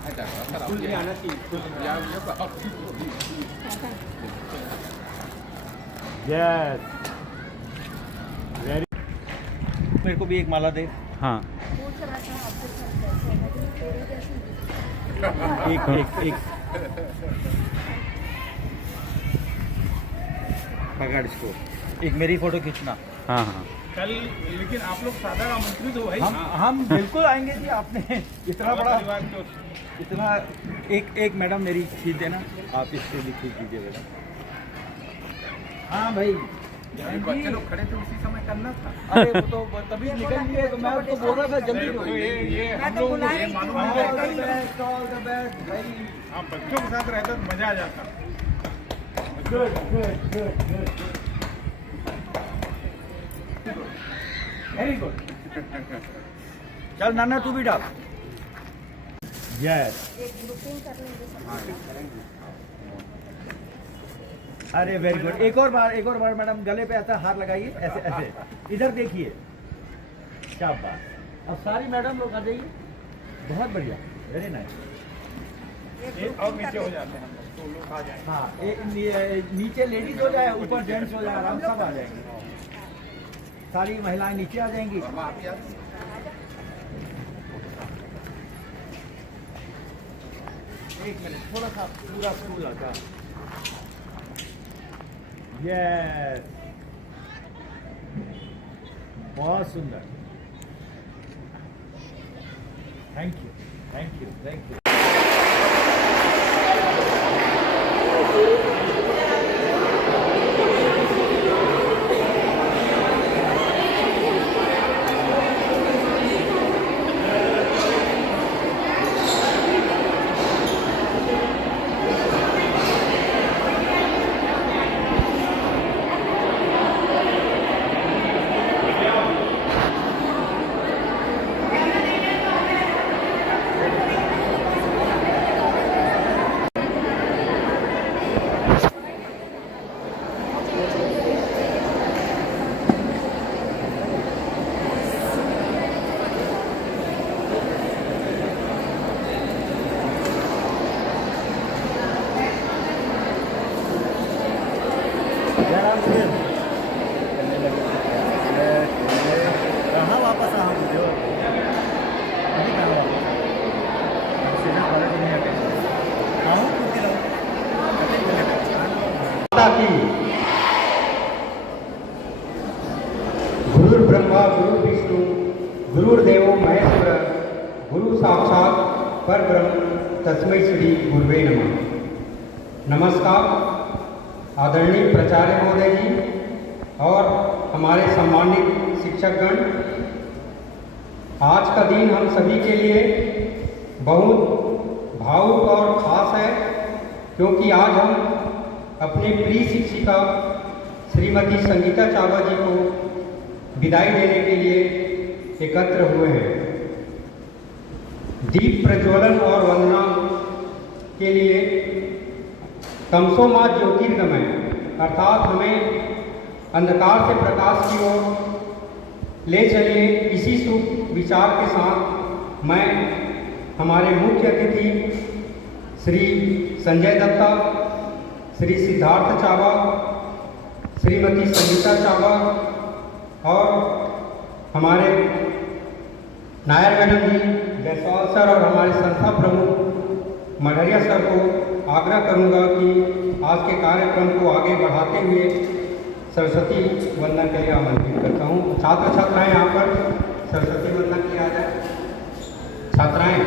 School में आना चाहिए। Yes very. मेरे को भी एक माला दे। हाँ एक एक एक पकड़ इसको, एक मेरी फोटो खींचना। हाँ हाँ कल लेकिन आप लोग सादा आमंत्रित हो भाई। हम बिल्कुल आएंगे जी। आपने इतना बड़ा परिवार तो इतना एक मैडम मेरी खींच देना, आप इससे भी खींच दीजिए मैडम। हाँ भाई बच्चे लोग खड़े थे उसी समय करना था। अरे वो तो तभी निकल लिए, तो मैं उसको बोल रहा था जल्दी तो करो। ये हम लोग को ये मालूम All है the best, all the best, भाई। आप बच्चों के साथ रहते तो मजा आ जाता। Good, good, good, good. Very good. चल नाना तू भी डाल। यस अरे वेरी गुड। एक और बार मैडम गले पे ऐसा हार लगाइए, ऐसे ऐसे इधर देखिए। शाबाश। अब सारी मैडम लोग आ जाइए। बहुत बढ़िया, वेरी नाइस। और नीचे हो जाते हैं हम लोग, तो लोग आ जाएंगे। हाँ नीचे लेडीज हो जाए, ऊपर जेंट्स हो जाए, आराम सब आ जाएंगे। सारी महिलाएं नीचे आ जाएंगी। एक मिनट, थोड़ा सा पूरा स्कूल आता। यस बहुत सुंदर। Thank you thank you thank you. कहाँ वापस आ हम जो अभी कहाँ वापस सीधा कॉलेज नहीं आते। आऊँ कुछ माता की गुरु ब्रह्मा गुरु विष्णु गुरुर्देवो महेश्वर गुरु साक्षात परब्रह्म तस्मै श्री गुरुवे नमः। नमस्कार आदरणीय प्राचार्य महोदय जी और हमारे सम्मानित शिक्षकगण। आज का दिन हम सभी के लिए बहुत भावुक और ख़ास है, क्योंकि आज हम अपने प्रिय शिक्षिका श्रीमती संगीता चावा जी को विदाई देने के लिए एकत्र हुए हैं। दीप प्रज्वलन और वंदना के लिए तमसो मां ज्योतिर्गमय अर्थात हमें अंधकार से प्रकाश की ओर ले चलिए। इसी शुभ विचार के साथ मैं हमारे मुख्य अतिथि श्री संजय दत्ता, श्री सिद्धार्थ चावा, श्रीमती संगीता चावा और हमारे नायर मैडम जी, जायसवाल सर और हमारे संस्था प्रमुख मढ़रिया सर को आग्रह करूंगा कि आज के कार्यक्रम को आगे बढ़ाते हुए सरस्वती वंदना के लिए आमंत्रित करता हूँ। छात्र छात्राएं यहाँ पर सरस्वती वंदना के लिए आ जाए। छात्राएं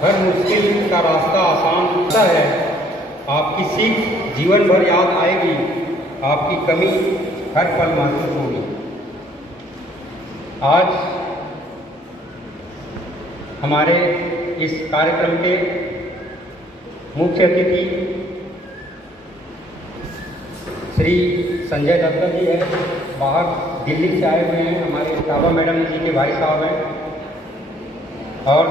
हर मुश्किल का रास्ता आसान होता है। आपकी सीख जीवन भर याद आएगी, आपकी कमी हर पल महसूस होगी। आज हमारे इस कार्यक्रम के मुख्य अतिथि श्री संजय दत्ता जी है, बाहर दिल्ली से आए हुए हैं। हमारे चाबा मैडम जी के भाई साहब हैं और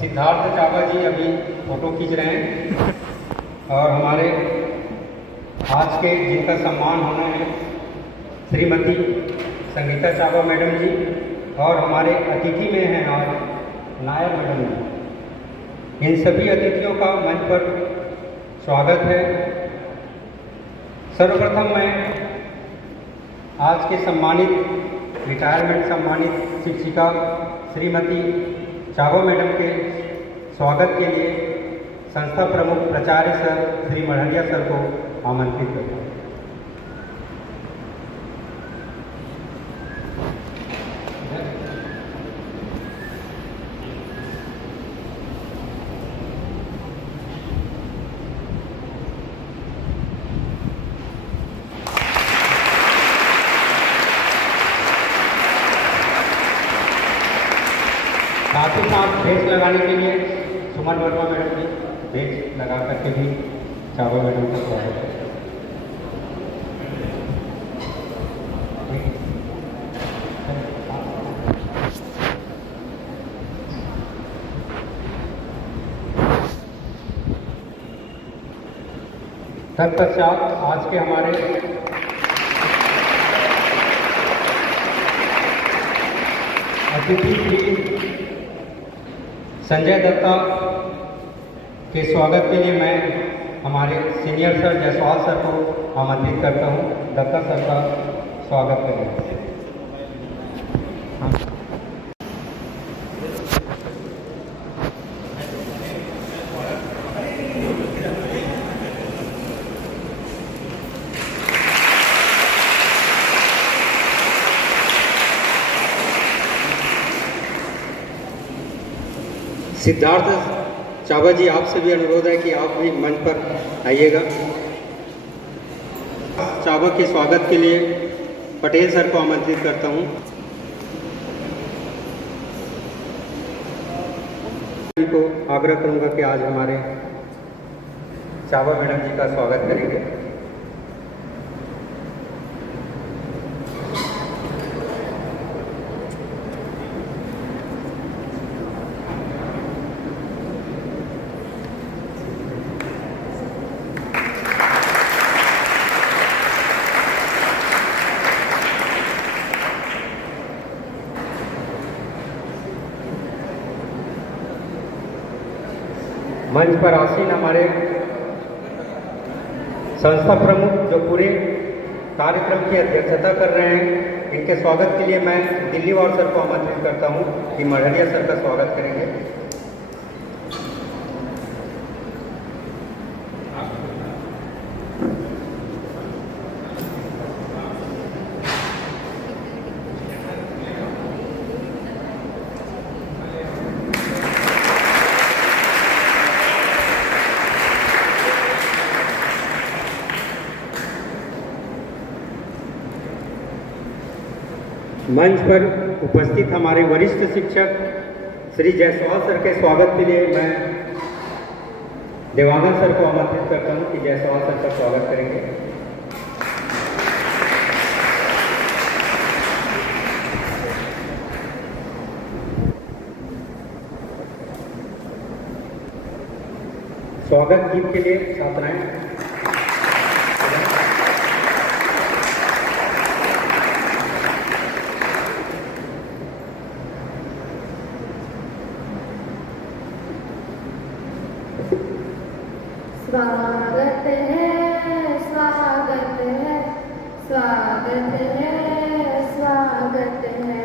सिद्धार्थ चाबा जी अभी फ़ोटो खींच रहे हैं। और हमारे आज के जिनका सम्मान होना है श्रीमती संगीता चाबा मैडम जी, और हमारे अतिथि में हैं आज नायर मैडम जी। इन सभी अतिथियों का मंच पर स्वागत है। सर्वप्रथम मैं आज के सम्मानित रिटायरमेंट सम्मानित शिक्षिका श्रीमती चाबा मैडम के स्वागत के लिए संस्था प्रमुख प्राचार्य सर श्री मढ़िया सर को आमंत्रित करता हूँ। साथ ही साथ भेज लगाने के लिए सुमन वर्मा मैडम जी भेज लगा करके भी चाबा मैडम का स्वागत है। तत्पश्चात आज के हमारे अतिथि श्री संजय दत्ता के स्वागत के लिए मैं हमारे सीनियर सर जायसवाल सर को आमंत्रित करता हूं। दत्ता सर का स्वागत करेंगे। सिद्धार्थ चाबा जी, आपसे भी अनुरोध है कि आप भी मंच पर आइएगा। चाबा के स्वागत के लिए पटेल सर को आमंत्रित करता हूं। को आग्रह करूंगा कि आज हमारे चाबा मैडम जी का स्वागत करेंगे। मंच पर आसीन हमारे संस्था प्रमुख जो पूरे कार्यक्रम की अध्यक्षता कर रहे हैं, इनके स्वागत के लिए मैं दिल्लीवाल सर को आमंत्रित करता हूं कि मढ़िया सर का स्वागत करेंगे। मंच पर उपस्थित हमारे वरिष्ठ शिक्षक श्री जायसवाल सर के स्वागत के लिए मैं देवांगन सर को आमंत्रित करता हूं कि जायसवाल सर का स्वागत करेंगे। स्वागत गीत के लिए छात्राएं स्वागत है, स्वागत है, स्वागत है, स्वागत है।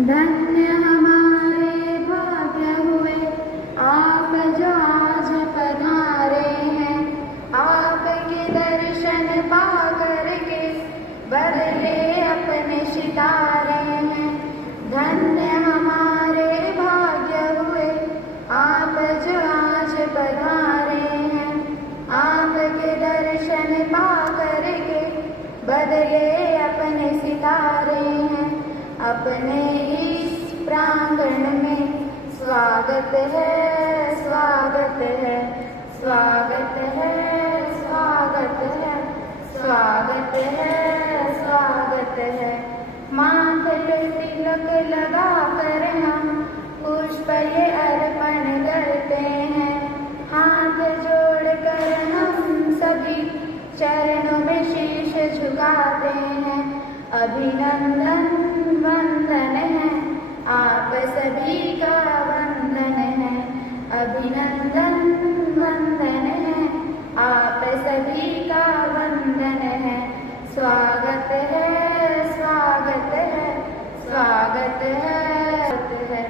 धन्य हमारे भाग्य हुए आप जो आज पधारे हैं। आपके दर्शन पा करके बदले अपने सितारे हैं। धन्य हमारे भाग्य हुए आप जो चरण में स्वागत है, स्वागत है, स्वागत है, स्वागत है, स्वागत है, स्वागत है। माथे पे तिलक लगा कर हम पुष्प ये अर्पण करते हैं, हाथ जोड़ कर हम सभी चरणों में शीश झुकाते हैं। अभिनंदन वंदन है, आप सभी का वंदन है। अभिनंदन वंदन है, आप सभी का वंदन है। स्वागत है, स्वागत है, स्वागत है, स्वागत है।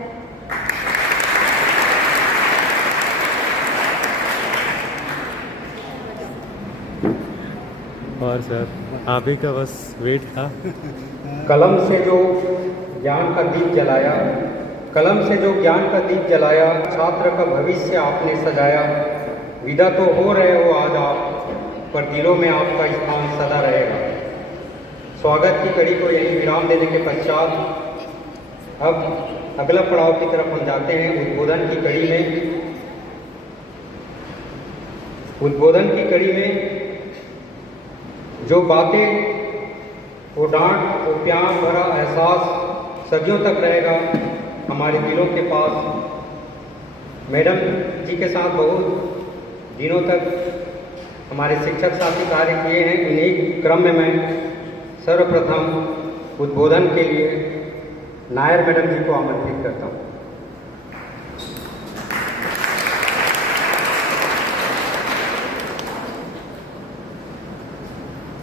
और सर आप ही का बस वेट था। कलम से जो ज्ञान का दीप जलाया, कलम से जो ज्ञान का दीप जलाया, छात्र का भविष्य आपने सजाया। विदा तो हो रहे हो आज आप, पर दिलों में आपका स्थान सदा रहेगा। स्वागत की कड़ी को यही विराम देने के पश्चात अब अगला पड़ाव की तरफ हम जाते हैं। उद्बोधन की कड़ी में, उद्बोधन की कड़ी में जो बातें, वो डांट, वो प्यार भरा एहसास सदियों तक रहेगा हमारे दिलों के पास। मैडम जी के साथ बहुत दिनों तक हमारे शिक्षक साथी कार्य किए हैं। इन्हीं क्रम में मैं सर्वप्रथम उद्बोधन के लिए नायर मैडम जी को आमंत्रित करता हूँ।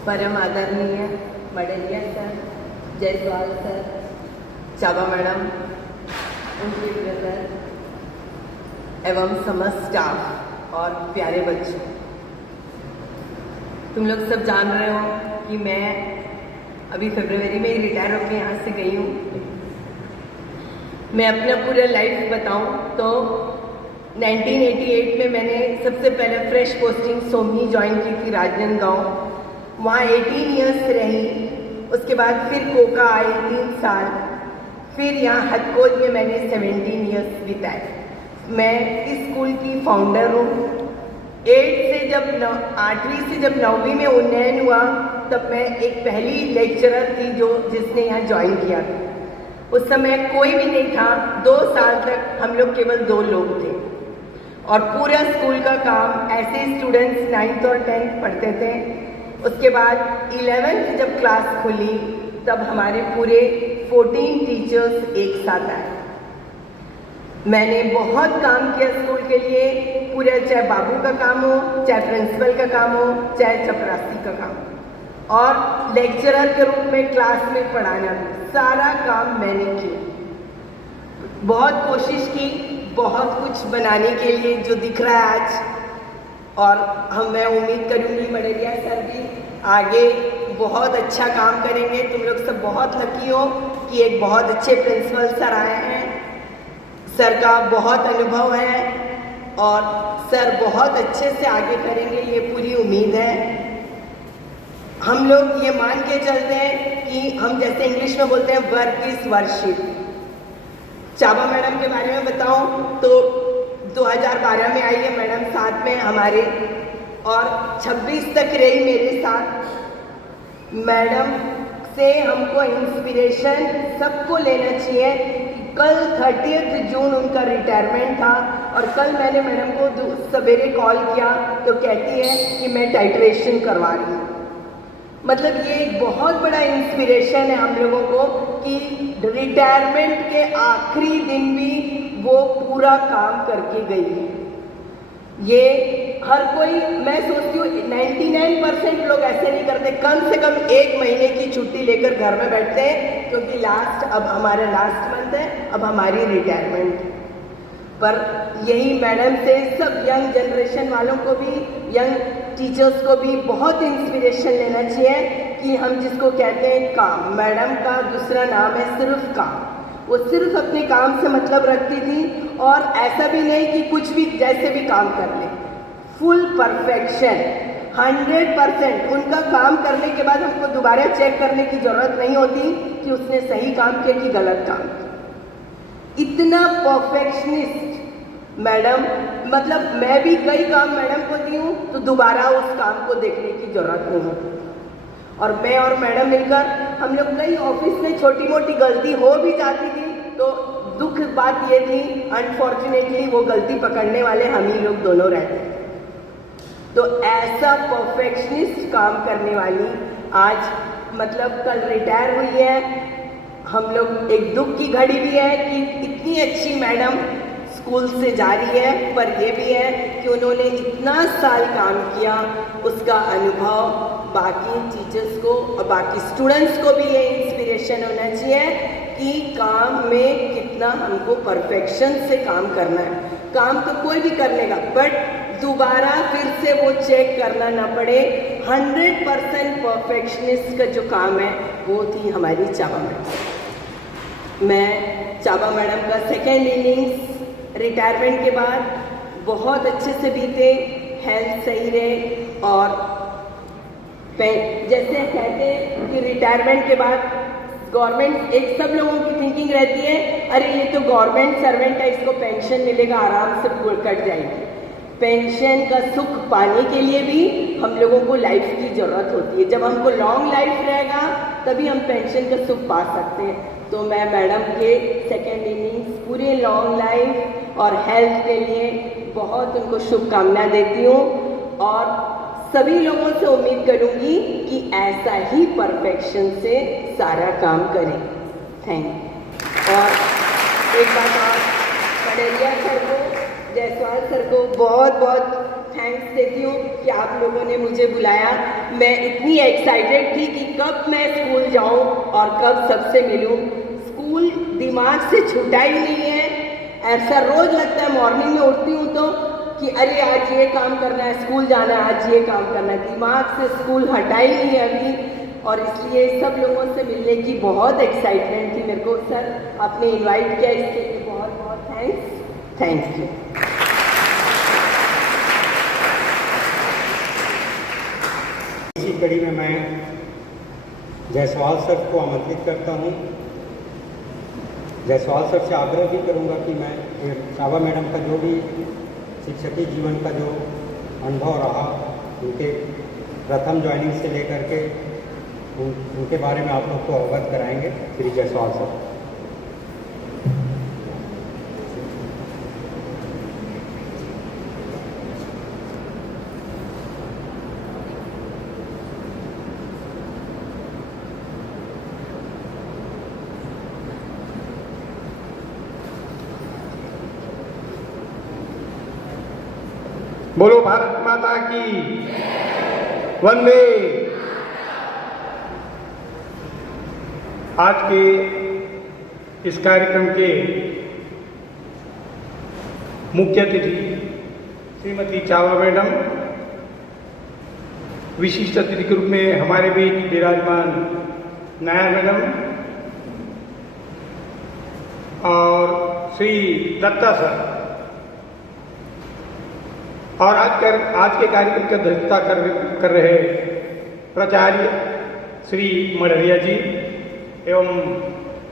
परम आदरणीय मडेलिया सर, जयसवाल सर, चाबा मैडम, उनके ब्रदर एवं समस्त स्टाफ और प्यारे बच्चों, तुम लोग सब जान रहे हो कि मैं अभी फरवरी में ही रिटायर होकर यहाँ से गई हूँ। मैं अपना पूरा लाइफ बताऊँ तो 1988 में मैंने सबसे पहले फ्रेश पोस्टिंग सोमनी ज्वाइन की थी राजनांदगांव। वहाँ 18 ईयर्स रही। उसके बाद फिर कोका आई 3 साल, फिर यहाँ हदकोद में मैंने 17 ईयर्स बिताए। मैं इस स्कूल की फाउंडर हूँ। 8वीं से जब 9वीं में उन्नयन हुआ तब मैं एक पहली लेक्चरर थी जिसने यहाँ ज्वाइन किया था। उस समय कोई भी नहीं था। 2 साल तक हम लोग केवल 2 लोग थे और पूरा स्कूल का काम ऐसे स्टूडेंट्स 9th और 10th पढ़ते थे। उसके बाद 11th जब क्लास खुली तब हमारे पूरे 14 टीचर्स एक साथ आए। मैंने बहुत काम किया स्कूल के लिए, पूरा चाहे बाबू का काम हो, चाहे प्रिंसिपल का काम हो, चाहे चपरासी का काम हो, और लेक्चरर के रूप में क्लास में पढ़ाना भी, सारा काम मैंने किया। बहुत कोशिश की बहुत कुछ बनाने के लिए जो दिख रहा है आज। और मैं उम्मीद करूँगी मडेलिया सर भी आगे बहुत अच्छा काम करेंगे। तुम लोग सब बहुत लकी हो कि एक बहुत अच्छे प्रिंसिपल सर आए हैं। सर का बहुत अनुभव है और सर बहुत अच्छे से आगे करेंगे, ये पूरी उम्मीद है। हम लोग ये मान के चलते हैं कि हम जैसे इंग्लिश में बोलते हैं work is worship. Chaba madam के बारे में बताऊं तो 2012 में आई है मैडम साथ में हमारे, और 26 तक रही मेरे साथ। मैडम से हमको इंस्पिरेशन सबको लेना चाहिए। कल 30 जून उनका रिटायरमेंट था और कल मैंने मैडम को सवेरे कॉल किया तो कहती है कि मैं टाइट्रेशन करवा रही हूँ। मतलब ये एक बहुत बड़ा इंस्पिरेशन है हम लोगों को कि रिटायरमेंट के आखिरी दिन भी वो पूरा काम करके गई है। ये हर कोई, मैं सोचती हूँ 99% लोग ऐसे नहीं करते। कम से कम 1 महीने की छुट्टी लेकर घर में बैठते हैं क्योंकि अब हमारा लास्ट मंथ है, अब हमारी रिटायरमेंट। पर यही मैडम से सब यंग जनरेशन वालों को भी, यंग टीचर्स को भी बहुत इंस्पिरेशन लेना चाहिए कि हम जिसको कहते हैं काम, मैडम का दूसरा नाम है सिर्फ काम। वो सिर्फ अपने काम से मतलब रखती थी और ऐसा भी नहीं कि कुछ भी जैसे भी काम कर ले, फुल परफेक्शन 100%। उनका काम करने के बाद हमको दोबारा चेक करने की ज़रूरत नहीं होती कि उसने सही काम किया कि गलत काम किया। इतना परफेक्शनिस्ट मैडम, मतलब मैं भी कई काम मैडम को दी हूँ तो दोबारा उस काम को देखने की जरूरत नहीं होती। और मैं और मैडम मिलकर हम लोग कई ऑफिस में छोटी मोटी गलती हो भी जाती थी तो दुख बात ये थी अनफॉर्चुनेटली वो गलती पकड़ने वाले हम ही लोग दोनों रहते थे। तो ऐसा परफेक्शनिस्ट काम करने वाली आज मतलब कल रिटायर हुई है। हम लोग एक दुख की घड़ी भी है कि इतनी अच्छी मैडम स्कूल से जा रही है, पर ये भी है कि उन्होंने इतना साल काम किया, उसका अनुभव बाकी टीचर्स को और बाकी स्टूडेंट्स को भी ये इंस्पिरेशन होना चाहिए कि काम में कितना हमको परफेक्शन से काम करना है। काम तो कोई भी कर लेगा बट दोबारा फिर से वो चेक करना ना पड़े। 100% परफेक्शनिस्ट का जो काम है वो थी हमारी चावा मैडम। मैं चावा मैडम का सेकेंड इनिंग्स रिटायरमेंट के बाद बहुत अच्छे से बीते, हेल्थ सही रहे और जैसे कहते हैं कि रिटायरमेंट के बाद गवर्नमेंट, एक सब लोगों की थिंकिंग रहती है अरे ये तो गवर्नमेंट सर्वेंट है, इसको पेंशन मिलेगा, आराम से कट जाएगी। पेंशन का सुख पाने के लिए भी हम लोगों को लाइफ की ज़रूरत होती है। जब हमको लॉन्ग लाइफ रहेगा तभी हम पेंशन का सुख पा सकते हैं। तो मैं मैडम के सेकेंड इनिंग्स पूरे लॉन्ग लाइफ और हेल्थ के लिए बहुत उनको शुभकामनाएं देती हूँ और सभी लोगों से उम्मीद करूँगी कि ऐसा ही परफेक्शन से सारा काम करें। Thank you. और एक बात और, पडरिया सर को, जायसवाल सर को बहुत बहुत थैंक्स देती हूँ कि आप लोगों ने मुझे बुलाया। मैं इतनी एक्साइटेड थी कि कब मैं स्कूल जाऊँ और कब सबसे मिलूँ। स्कूल दिमाग से छूटा ही नहीं है। ऐसा रोज लगता है मॉर्निंग में उठती हूँ तो कि अरे आज ये काम करना है, स्कूल जाना है, आज ये काम करना है। दिमाग से स्कूल हटा ही नहीं है अभी और इसलिए सब लोगों से मिलने की बहुत एक्साइटमेंट थी मेरे को। सर आपने इनवाइट किया, इसके लिए बहुत बहुत थैंक्स। Thank you. इसी कड़ी में मैं जायसवाल सर को आमंत्रित करता हूँ। जायसवाल सर से आग्रह भी करूँगा कि मैं चावा मैडम का जो भी शिक्षकी जीवन का जो अनुभव रहा, उनके प्रथम ज्वाइनिंग से लेकर के उनके बारे में आप लोग को अवगत कराएंगे। श्री जायसवाल सर। बोलो भारत माता की वंदे। आज के इस कार्यक्रम के मुख्य अतिथि श्रीमती चावा मैडम, विशिष्ट अतिथि के रूप में हमारे बीच विराजमान नायर मैडम और श्री दत्ता सर, और आज के कार्यक्रम की अध्यक्षता कर रहे प्राचार्य श्री मडरिया जी एवं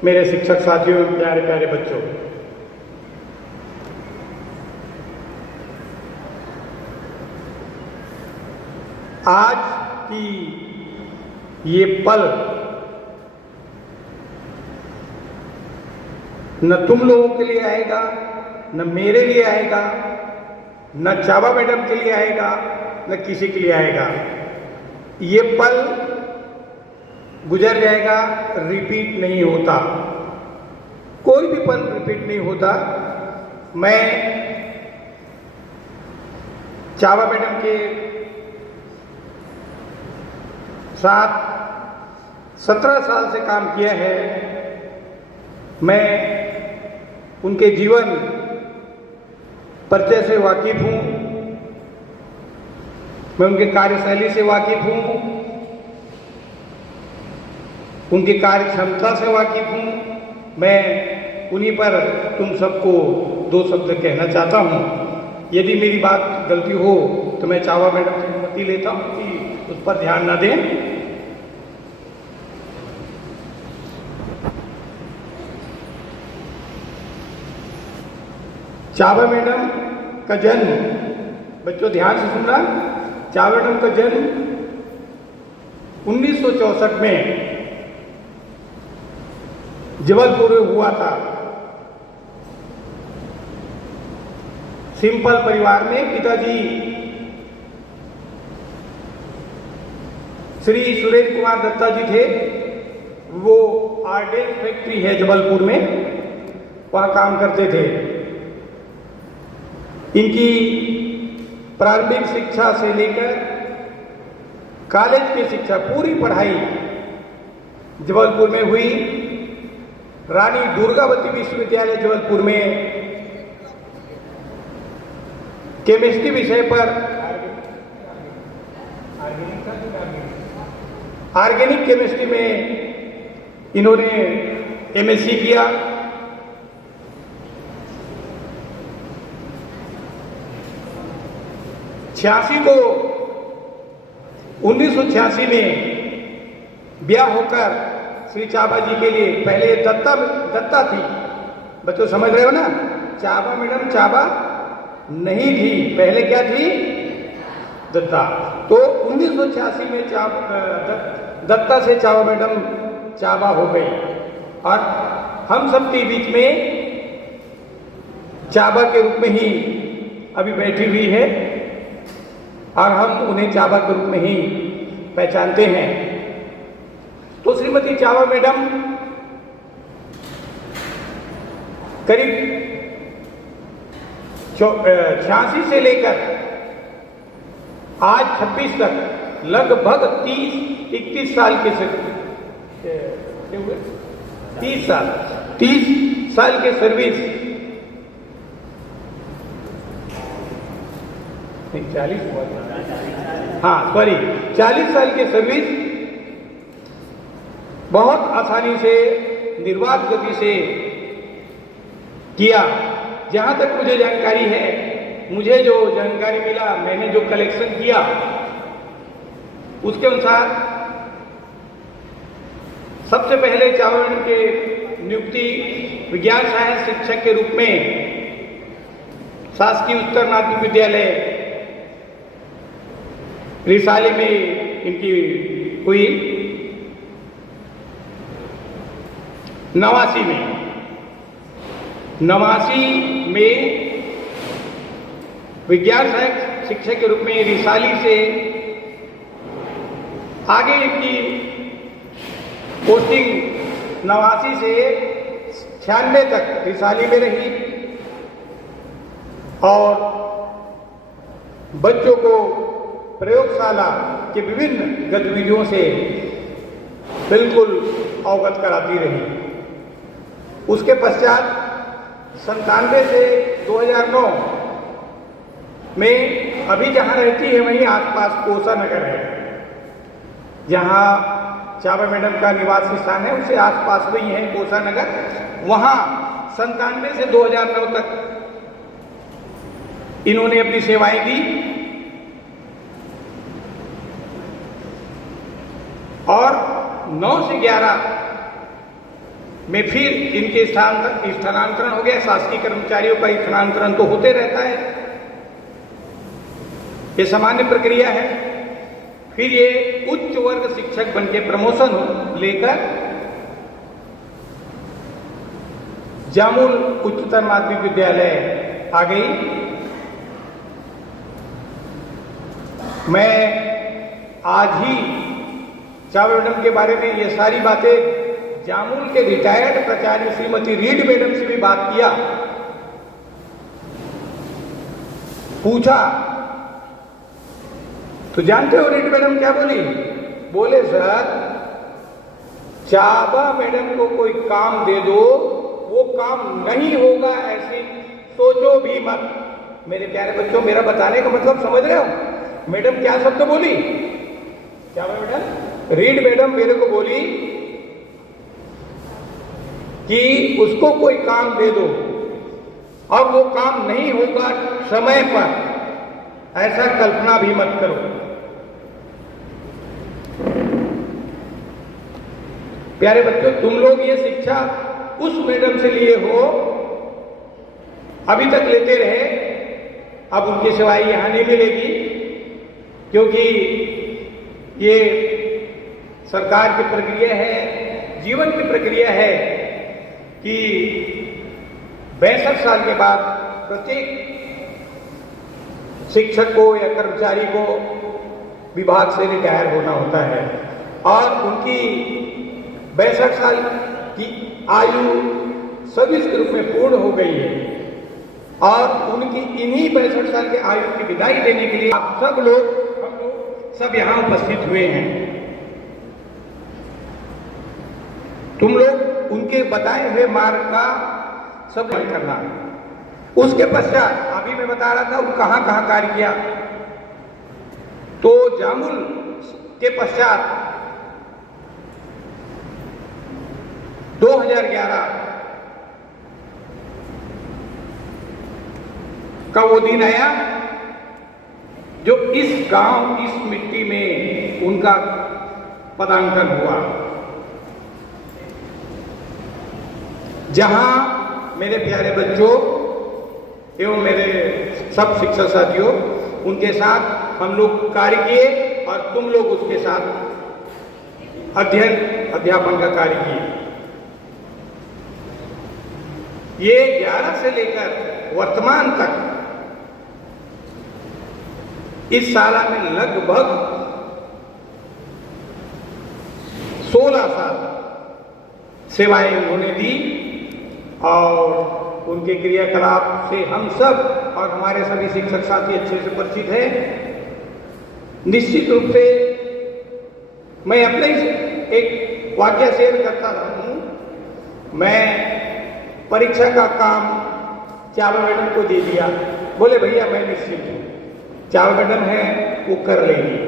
मेरे शिक्षक साथियों, प्यारे प्यारे बच्चों, आज की ये पल न तुम लोगों के लिए आएगा, न मेरे लिए आएगा, न चावा मैडम के लिए आएगा, न किसी के लिए आएगा। ये पल गुजर जाएगा, रिपीट नहीं होता। कोई भी पल रिपीट नहीं होता। मैं चावा मैडम के साथ 17 साल से काम किया है। मैं उनके जीवन परिचय से वाकिफ हूँ, मैं उनके कार्यशैली से वाकिफ हूँ, उनकी कार्य क्षमता से वाकिफ हूँ। मैं उन्हीं पर तुम सबको 2 शब्द कहना चाहता हूँ। यदि मेरी बात गलती हो तो मैं चावा मैडम से अनुमति लेता हूँ कि उस पर ध्यान ना दें। चाबा मैडम का जन्म, बच्चों ध्यान से सुनना, चाबा मैडम का जन्म 1964 में जबलपुर में हुआ था। सिंपल परिवार में पिताजी श्री सुरेश कुमार दत्ता जी थे। वो आरडेल फैक्ट्री है जबलपुर में, वहां काम करते थे। इनकी प्रारंभिक शिक्षा से लेकर कॉलेज की शिक्षा, पूरी पढ़ाई जबलपुर में हुई। रानी दुर्गावती विश्वविद्यालय जबलपुर में केमिस्ट्री विषय पर, ऑर्गेनिक केमिस्ट्री में इन्होंने एमएससी किया। को 1986 में ब्याह होकर श्री चाबा जी के लिए, पहले दत्ता थी, बच्चों समझ रहे हो ना, चाबा मैडम चाबा नहीं थी, पहले क्या थी, दत्ता। तो 1986 में दत्ता से चाबा मैडम चाबा हो गई और हम सब के बीच में चाबा के रूप में ही अभी बैठी हुई है और हम उन्हें चाबा के रूप में ही पहचानते हैं। तो श्रीमती चाबा मैडम करीब 86 से लेकर आज 26 तक लगभग 30-31 साल के 30 साल के सर्विस, 40 साल के सर्विस बहुत आसानी से, निर्बाध गति से किया। जहां तक मुझे जानकारी है, मुझे जो जानकारी मिला, मैंने जो कलेक्शन किया उसके अनुसार सबसे पहले चाबा मैडम के नियुक्ति विज्ञान सहायक शिक्षक के रूप में शासकीय उत्तर माध्यमिक विद्यालय रिसाली में इनकी हुई। 89 में विज्ञान सहायक शिक्षक के रूप में रिसाली से आगे इनकी पोस्टिंग 89 से 96 तक रिसाली में रही और बच्चों को प्रयोगशाला के विभिन्न गतिविधियों से बिल्कुल अवगत कराती रही। उसके पश्चात 97 से 2009 में अभी जहां रहती है वहीं आसपास कोसा नगर है, जहां चाबा मैडम का निवास स्थान है, उससे आसपास वही है कोसा नगर। वहां 97 से 2009 तक इन्होंने अपनी सेवाएं दी और 9 से 11 में फिर इनके स्थानांतरण हो गया। शासकीय कर्मचारियों का स्थानांतरण तो होते रहता है, ये सामान्य प्रक्रिया है। फिर ये उच्च वर्ग शिक्षक बन के प्रमोशन लेकर जामुल उच्चतर माध्यमिक विद्यालय आ गई। मैं आज ही चाबा मैडम के बारे में ये सारी बातें जामुल के रिटायर्ड प्राचार्य श्रीमती रीड मैडम से भी बात किया, पूछा तो जानते हो रीड मैडम क्या बोली? बोले सर, चाबा मैडम को कोई काम दे दो, वो काम नहीं होगा ऐसी सोचो भी मत। मेरे प्यारे बच्चों, मेरा बताने का मतलब समझ रहे हो? मैडम क्या शब्द बोली? चाबा मैडम, रीड मैडम मेरे को बोली कि उसको कोई काम दे दो और वो काम नहीं होगा समय पर, ऐसा कल्पना भी मत करो। प्यारे बच्चों, तुम लोग ये शिक्षा उस मैडम से लिए हो अभी तक लेते रहे, अब उनकी सेवाएं यहां नहीं मिलेगी, क्योंकि ये सरकार की प्रक्रिया है, जीवन की प्रक्रिया है कि 62 साल के बाद प्रत्येक शिक्षक को या कर्मचारी को विभाग से रिटायर होना होता है और उनकी 62 साल की आयु सर्विस ग्रुप में पूर्ण हो गई है और उनकी इन्हीं 62 साल की आयु की विदाई देने के लिए आप सब लोग, हम लोग सब यहां उपस्थित हुए हैं। तुम लोग उनके बताए हुए मार्ग का सब करना है। उसके पश्चात अभी मैं बता रहा था वो कहां कहां कार्य किया, तो जामुल के पश्चात 2011 का वो दिन आया जो इस गांव, इस मिट्टी में उनका पदांकन हुआ, जहां मेरे प्यारे बच्चों एवं मेरे सब शिक्षक साथियों, उनके साथ हम लोग कार्य किए और तुम लोग उसके साथ अध्ययन अध्यापन का कार्य किए। ये 11 से लेकर वर्तमान तक इस शाला में लगभग 16 साल सेवाएं उन्होंने दी और उनके क्रियाकलाप से हम सब और हमारे सभी शिक्षक साथी अच्छे से परिचित हैं। निश्चित रूप से मैं अपने ही एक वाक्य शेयर करता रहा हूं। मैं परीक्षा का काम चावल मैडम को दे दिया, बोले भैया मैं निश्चित हूं, चावल मैडम है वो कर लेंगी।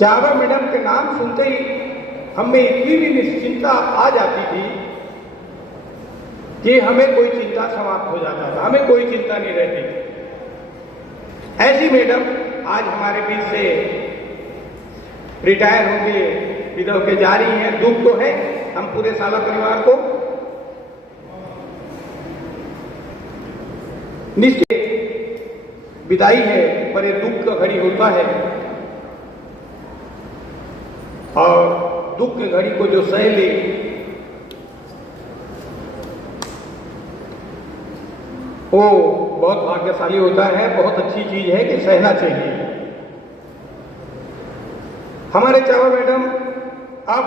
चावल मैडम के नाम सुनते ही हमें इतनी भी निश्चिंता आ जाती थी कि हमें कोई चिंता समाप्त हो जाता था, हमें कोई चिंता नहीं रहती थी। ऐसी मैडम आज हमारे बीच से रिटायर होके विदा होके जा रही हैं। दुख तो है हम पूरे शाला परिवार को, निश्चित विदाई है पर ये दुख का घड़ी होता है और दुख की घड़ी को जो सह ले वो बहुत भाग्यशाली होता है, बहुत अच्छी चीज है कि सहना चाहिए। हमारे चावा मैडम अब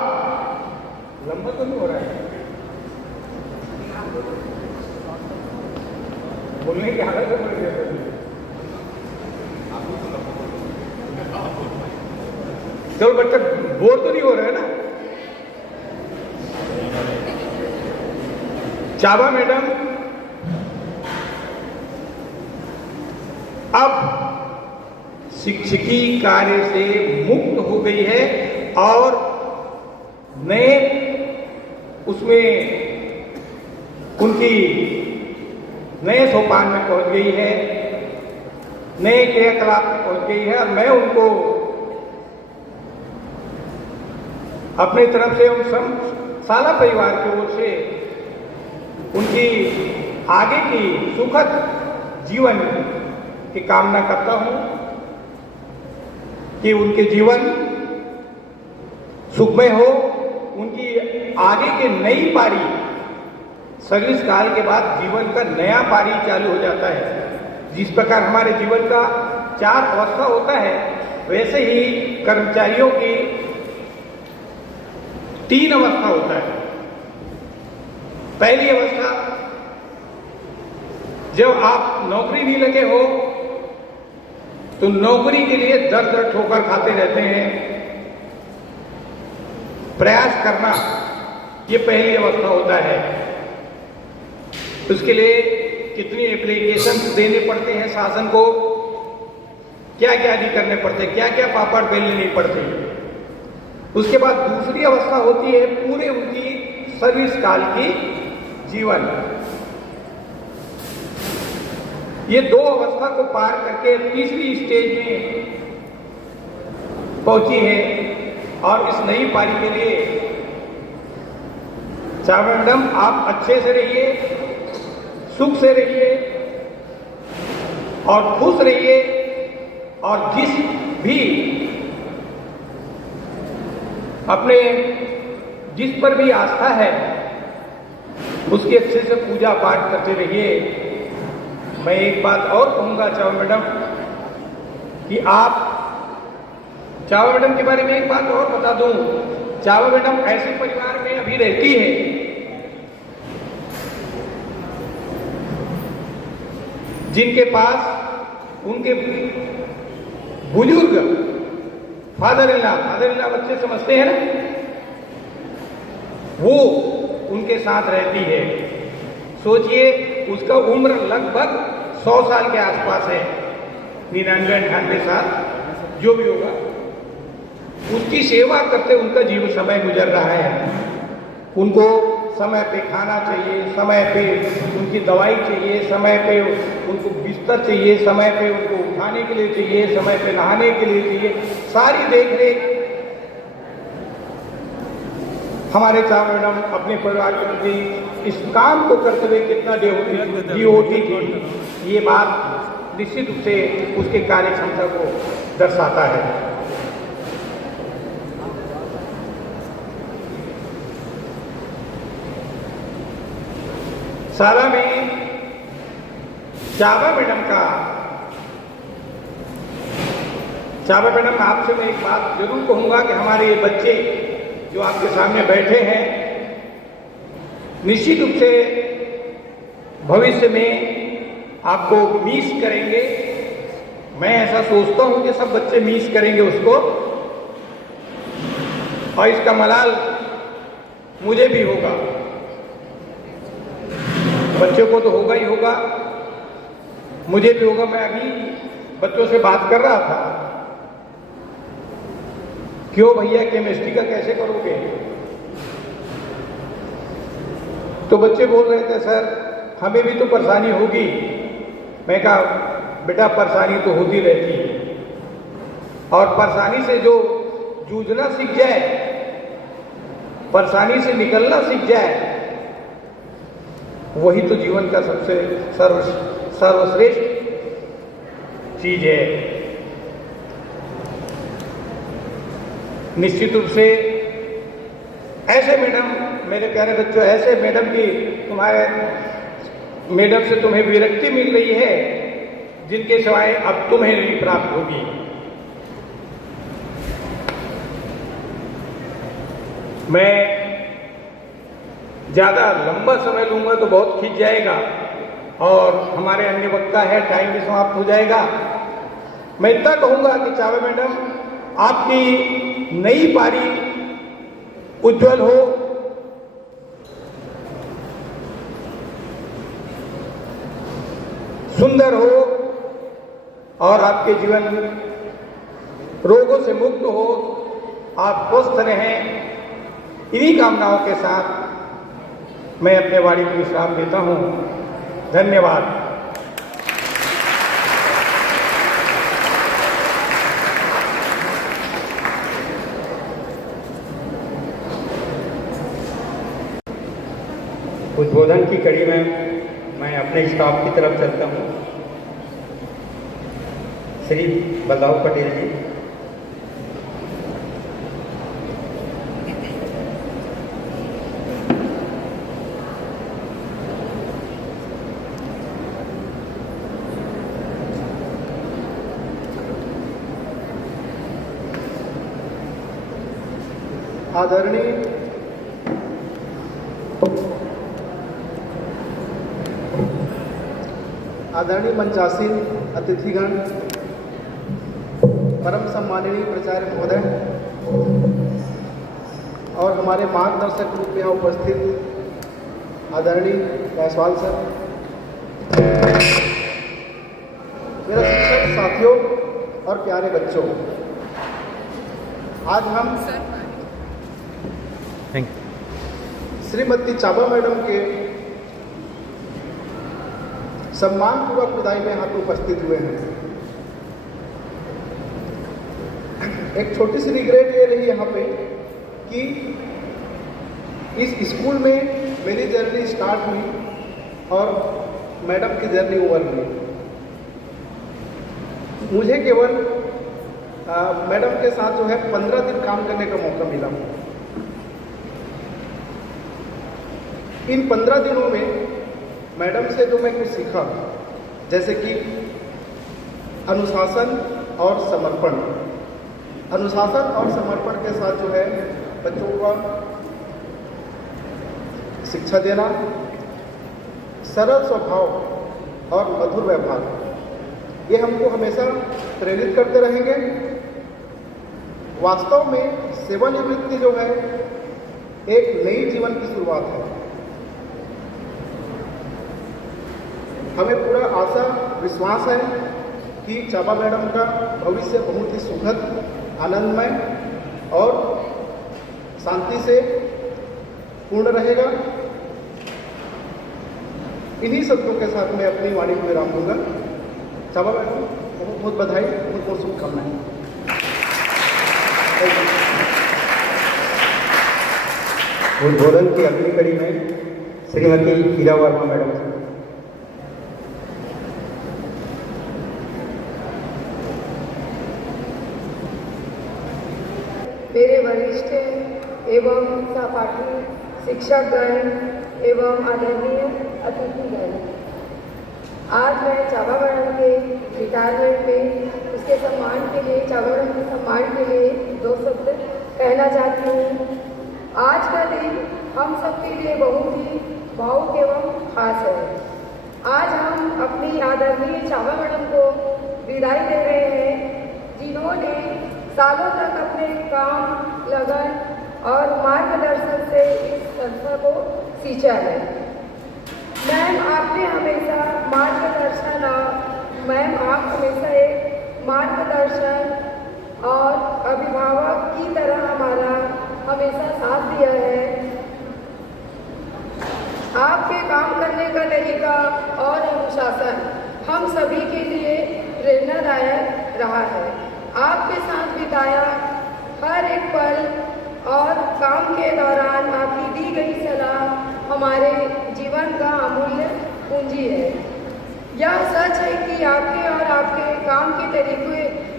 लंबा तो नहीं हो रहा है, बोलने की हालत है, चलो बच्चा बोर तो नहीं हो रहा है ना। चावा मैडम अब शिक्षकी कार्य से मुक्त हो गई है और नए उसमें उनकी नए सोपान में पहुंच गई है, नए क्रियाकलाप में पहुंच गई है और मैं उनको अपनी तरफ से उन सब शाला परिवार की ओर से उनकी आगे की सुखद जीवन की कामना करता हूं कि उनके जीवन सुखमय हो, उनकी आगे की नई पारी, सर्विस काल के बाद जीवन का नया पारी चालू हो जाता है। जिस प्रकार हमारे जीवन का 4 अवस्था होता है वैसे ही कर्मचारियों की 3 अवस्था होता है। पहली अवस्था जब आप नौकरी नहीं लगे हो तो नौकरी के लिए दर दर ठोकर खाते रहते हैं, प्रयास करना ये पहली अवस्था होता है। उसके लिए कितनी एप्लीकेशन देने पड़ते हैं शासन को, क्या क्या नहीं करने पड़ते, क्या क्या पापड़ बेलने नहीं पड़ते। उसके बाद दूसरी अवस्था होती है पूरे उनकी सर्विस काल की जीवन। ये 2 अवस्था को पार करके तीसरी स्टेज में पहुंची है और इस नई पारी के लिए चावा मैडम आप अच्छे से रहिए, सुख से रहिए और खुश रहिए और जिस पर भी आस्था है उसकी अच्छे से पूजा पाठ करते रहिए। मैं एक बात और कहूंगा चावा मैडम कि आप चावा मैडम के बारे में एक बात और बता दूं। चावा मैडम ऐसे परिवार में अभी रहती है जिनके पास उनके बुजुर्ग फादर इन लॉ बच्चे समझते हैं ना, वो उनके साथ रहती है। सोचिए उसका उम्र लगभग 100 साल के आसपास है, 99-98 साल जो भी होगा। उसकी सेवा करते उनका जीवन समय गुजर रहा है। उनको समय पे खाना चाहिए, समय पे उनकी दवाई चाहिए, समय पे उनको बिस्तर चाहिए, समय पे उनको उठाने के लिए चाहिए, समय पे नहाने के लिए चाहिए, सारी देख रेख हमारे चावा मैडम अपने परिवार के प्रति इस काम को करते हुए कितना डिवोटी थी, ये बात निश्चित रूप से उसके कार्य क्षमता को दर्शाता है। सारा में चावा मैडम आपसे मैं एक बात जरूर कहूंगा कि हमारे ये बच्चे जो आपके सामने बैठे हैं निश्चित रूप से भविष्य में आपको मिस करेंगे। मैं ऐसा सोचता हूं कि सब बच्चे मिस करेंगे उसको, और इसका मलाल मुझे भी होगा, बच्चों को तो होगा ही होगा, मुझे भी होगा। मैं अभी बच्चों से बात कर रहा था, क्यों भैया केमिस्ट्री का कैसे करोगे? तो बच्चे बोल रहे थे सर हमें भी तो परेशानी होगी। मैं कहा बेटा परेशानी तो होती रहती है, और परेशानी से जो जूझना सीख जाए, परेशानी से निकलना सीख जाए, वही तो जीवन का सबसे सर्वश्रेष्ठ चीज है। निश्चित रूप से ऐसे मैडम, मेरे प्यारे बच्चों, ऐसे मैडम की तुम्हारे मैडम से तुम्हें विरक्ति मिल रही है जिनके सिवाय अब तुम्हें नहीं प्राप्त होगी। मैं ज्यादा लंबा समय लूंगा तो बहुत खींच जाएगा और हमारे अन्य वक्ता है, टाइम भी समाप्त हो जाएगा। मैं इतना कहूंगा कि चावा मैडम आपकी नई पारी उज्जवल हो, सुंदर हो, और आपके जीवन रोगों से मुक्त हो, आप स्वस्थ रहें। इन्हीं कामनाओं के साथ मैं अपने वाणी को विश्राम देता हूं। धन्यवाद। उद्बोधन की कड़ी में मैं अपने स्टाफ की तरफ चलता हूँ। श्री बलदाऊ पटेल जी, आदरणीय मंचासीन अतिथिगण, परम सम्माननीय प्राचार्य महोदय और हमारे मार्गदर्शक रूप में उपस्थित आदरणीय जायसवाल सर, मेरा शिक्षक साथियों और प्यारे बच्चों, आज हम श्रीमती चावा मैडम के सम्मानपूर्वक विदाई में यहाँ पे उपस्थित हुए हैं। एक छोटी सी रिग्रेट ये रही यहाँ पे कि इस स्कूल में मेरी जर्नी स्टार्ट हुई और मैडम की जर्नी ओवर हुई। मुझे केवल मैडम के साथ जो है 15 दिन काम करने का मौका मिला। इन 15 दिनों में मैडम से जो मैं कुछ सीखा, जैसे कि अनुशासन और समर्पण। अनुशासन और समर्पण के साथ जो है बच्चों को शिक्षा देना, सरल स्वभाव और मधुर व्यवहार, ये हमको हमेशा प्रेरित करते रहेंगे। वास्तव में सेवानिवृत्ति जो है एक नई जीवन की शुरुआत है। हमें पूरा आशा विश्वास है कि चाबा मैडम का भविष्य बहुत ही सुखद, आनंदमय और शांति से पूर्ण रहेगा। इन्हीं शब्दों के साथ मैं अपनी वाणी को विराम दूंगा। चाबा मैडम बहुत बहुत बधाई, बहुत बहुत शुभकामनाएं। उद्बोधन की अगली कड़ी में श्रीमती हीरा वर्मा मैडम से। मेरे वरिष्ठ एवं सहपाठी शिक्षकगण एवं आदरणीय अतिथिगण, आज मैं चाबा मैडम के रिटायरमेंट में उसके सम्मान के लिए, चाबा मैडम के सम्मान के लिए 2 शब्द कहना चाहती हूँ। आज का दिन हम सबके लिए बहुत ही भावुक एवं खास है। आज हम अपनी आदरणीय चाबा मैडम को विदाई दे रहे हैं, जिन्होंने सालों तक अपने काम, लगन और मार्गदर्शन से इस संस्था को सींचा है। मैम, आपने हमेशा मार्गदर्शन और मैम आप हमेशा एक मार्गदर्शन और अभिभावक की तरह हमारा हमेशा साथ दिया है। आपके काम करने का तरीका और अनुशासन हम सभी के लिए प्रेरणादायक रहा है। आपके साथ बिताया हर एक पल और काम के दौरान आपकी दी गई सलाह हमारे जीवन का अमूल्य पूंजी है। यह सच है कि आपके और आपके काम के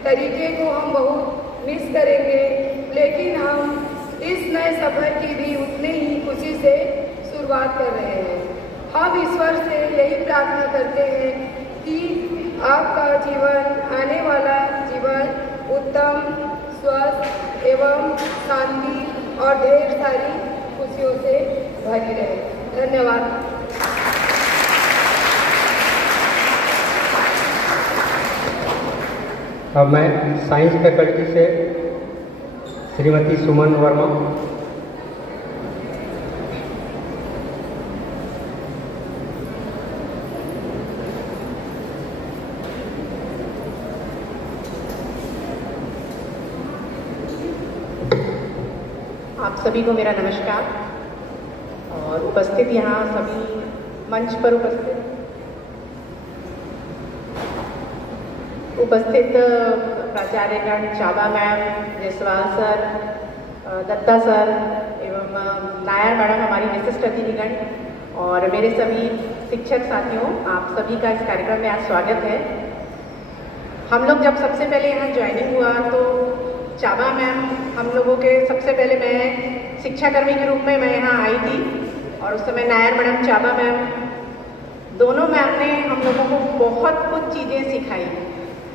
तरीके को हम बहुत मिस करेंगे, लेकिन हम इस नए सफर की भी उतने ही खुशी से शुरुआत कर रहे हैं। हम ईश्वर से यही प्रार्थना करते हैं कि आपका जीवन, आने वाला जीवन उत्तम, स्वस्थ एवं शांति और ढेर सारी खुशियों से भरी रहे। धन्यवाद। अब मैं साइंस फैकल्टी से श्रीमती सुमन वर्मा। आप सभी को मेरा नमस्कार और उपस्थित यहाँ सभी मंच पर उपस्थित प्राचार्यगण, Chaba ma'am, Jaiswal sir, Datta sir एवं नायर मैडम, हमारी विशिष्ट अतिथिगण और मेरे सभी शिक्षक साथियों, आप सभी का इस कार्यक्रम में आज स्वागत है। हम लोग जब सबसे पहले यहाँ ज्वाइनिंग हुआ तो चाबा मैम हम लोगों के सबसे पहले, मैं शिक्षाकर्मी के रूप में मैं यहाँ आई थी और उस समय नायर मैडम, चाबा मैम, दोनों मैम ने हम लोगों को बहुत कुछ चीज़ें सिखाई।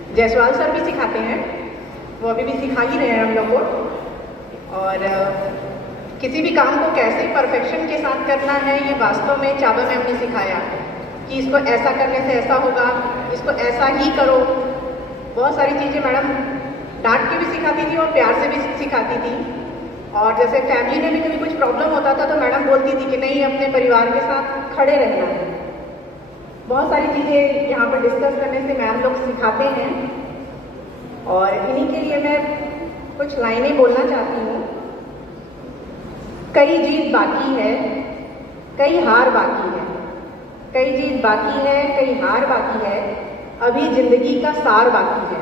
जयसवाल सर भी सिखाते हैं, वो अभी भी सिखा ही रहे हैं हम लोग को। और किसी भी काम को कैसे परफेक्शन के साथ करना है, ये वास्तव में चाबा मैम ने सिखाया कि इसको ऐसा करने से ऐसा होगा, इसको ऐसा ही करो। बहुत सारी चीज़ें मैडम डांट के भी सिखाती थी और प्यार से भी सिखाती थी। और जैसे फैमिली में भी कभी कुछ प्रॉब्लम होता था तो मैडम बोलती थी कि नहीं, अपने परिवार के साथ खड़े रहना है। बहुत सारी चीज़ें यहाँ पर डिस्कस करने से मैम लोग सिखाते हैं और इन्हीं के लिए मैं कुछ लाइनें बोलना चाहती हूँ। कई जीत बाकी है, कई हार बाकी है, कई जीत बाकी है, कई हार बाकी है, अभी जिंदगी का सार बाकी है।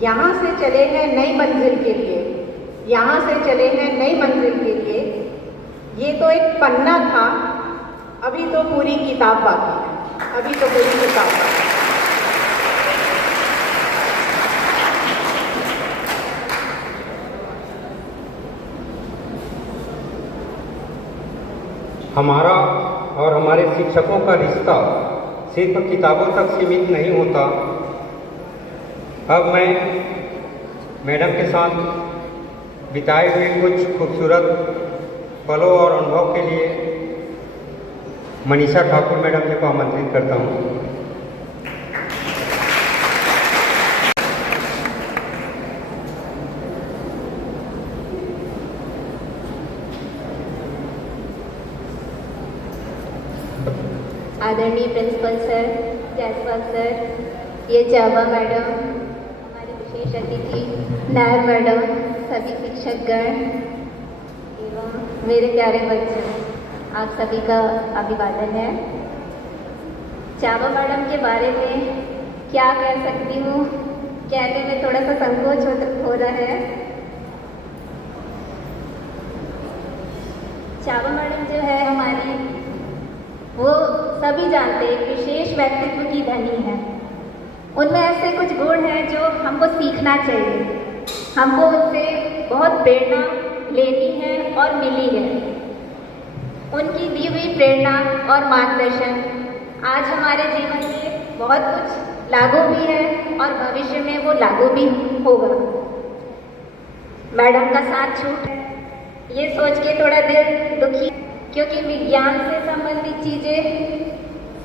यहाँ से चले हैं नई मंजिल के लिए, यहाँ से चले हैं नई मंजिल के लिए। ये तो एक पन्ना था, अभी तो पूरी किताब बाकी है। अभी तो कोई मुकाबला। हमारा और हमारे शिक्षकों का रिश्ता सिर्फ किताबों तक सीमित नहीं होता। अब मैं मैडम के साथ बिताए हुए कुछ खूबसूरत पलों और अनुभव के लिए मनीषा ठाकुर मैडम जी को आमंत्रित करता हूँ। आदरणीय प्रिंसिपल सर, जायसवाल सर, ये चाबा मैडम, हमारी विशेष अतिथि नायर मैडम, सभी शिक्षकगण एवं मेरे प्यारे बच्चे, आप सभी का अभिवादन है। चाबा मैडम के बारे में क्या कह सकती हूँ, कहने में थोड़ा सा संकोच हो रहा है। चाबा मैडम जो है हमारी, वो सभी जानते हैं विशेष व्यक्तित्व की धनी है। उनमें ऐसे कुछ गुण हैं जो हमको सीखना चाहिए, हमको उनसे बहुत प्रेरणा लेनी है और मिली है। उनकी दी हुई प्रेरणा और मार्गदर्शन आज हमारे जीवन में बहुत कुछ लागू भी है और भविष्य में वो लागू भी होगा। मैडम का साथ छूट ये सोच के थोड़ा दिल दुखी, क्योंकि विज्ञान से संबंधित चीज़ें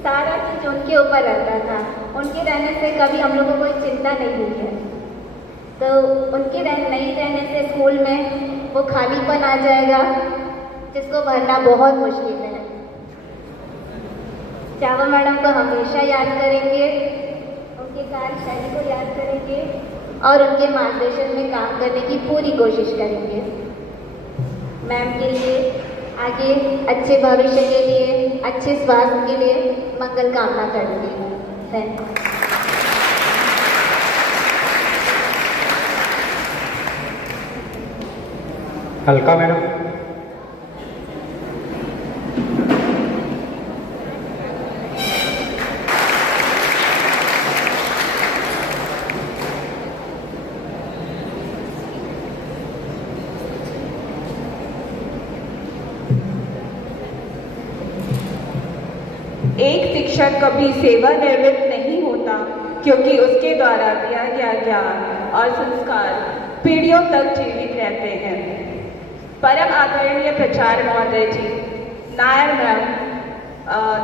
सारा चीज़ उनके ऊपर रहता था। उनके रहने से कभी हम लोगों को कोई चिंता नहीं हुई है। तो उनके नहीं रहने से स्कूल में वो खालीपन आ जाएगा, जिसको भरना बहुत मुश्किल है। चावा मैडम को हमेशा याद करेंगे, उनके कार्यशैली को याद करेंगे और उनके मार्गदर्शन में काम करने की पूरी कोशिश करेंगे। मैम के लिए आगे अच्छे भविष्य के लिए, अच्छे स्वास्थ्य के लिए मंगल कामना करूँगी। धन्यवाद। हल्का मैडम। एक शिक्षक कभी सेवानिवृत्त नहीं होता, क्योंकि उसके द्वारा दिया गया ज्ञान और संस्कार पीढ़ियों तक जीवित रहते हैं। परम आदरणीय प्राचार्य महोदय जी, नायर मैम,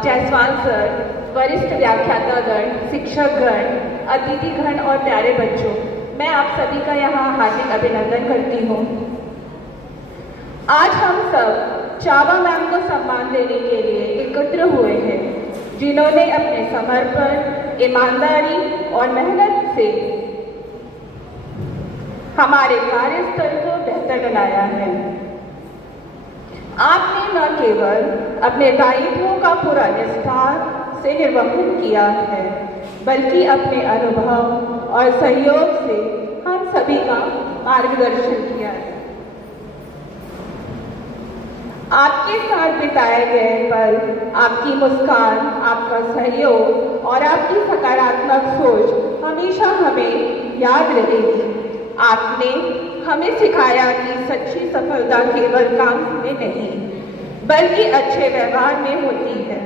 जायसवाल सर, वरिष्ठ व्याख्यातागण, शिक्षकगण, अतिथिगण और प्यारे बच्चों, मैं आप सभी का यहाँ हार्दिक अभिनंदन करती हूँ। आज हम सब चावा मैम को सम्मान देने के लिए एकत्र हुए हैं, जिन्होंने अपने समर्पण, ईमानदारी और मेहनत से हमारे कार्यस्थल को बेहतर बनाया है। आपने न केवल अपने दायित्वों का पूरा निष्ठार से निर्वहन किया है, बल्कि अपने अनुभव और सहयोग से हम सभी का मार्गदर्शन किया है। आपके साथ बिताए गए पल, आपकी मुस्कान, आपका सहयोग और आपकी सकारात्मक सोच हमेशा हमें याद रहेगी। आपने हमें सिखाया कि सच्ची सफलता केवल काम में नहीं, बल्कि अच्छे व्यवहार में होती है।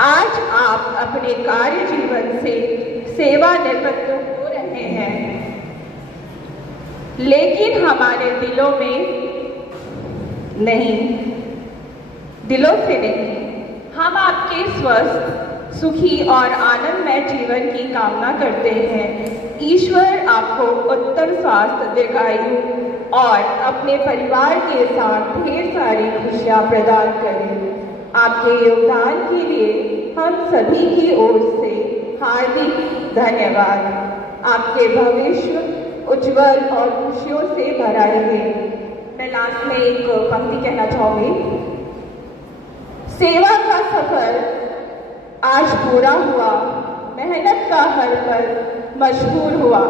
आज आप अपने कार्य जीवन से सेवानिवृत्त हो रहे हैं, लेकिन हमारे दिलों से नहीं, हम आपके स्वस्थ, सुखी और आनंदमय जीवन की कामना करते हैं। ईश्वर आपको उत्तम स्वास्थ्य, दीर्घायु और अपने परिवार के साथ ढेर सारी खुशियां प्रदान करें। आपके योगदान के लिए हम सभी की ओर से हार्दिक धन्यवाद। आपके भविष्य उज्जवल और खुशियों से भरा रहे। मैं लास्ट में एक पंक्ति कहना चाहूँगी। सेवा का सफर आज पूरा हुआ, मेहनत का हर पल मशहूर हुआ।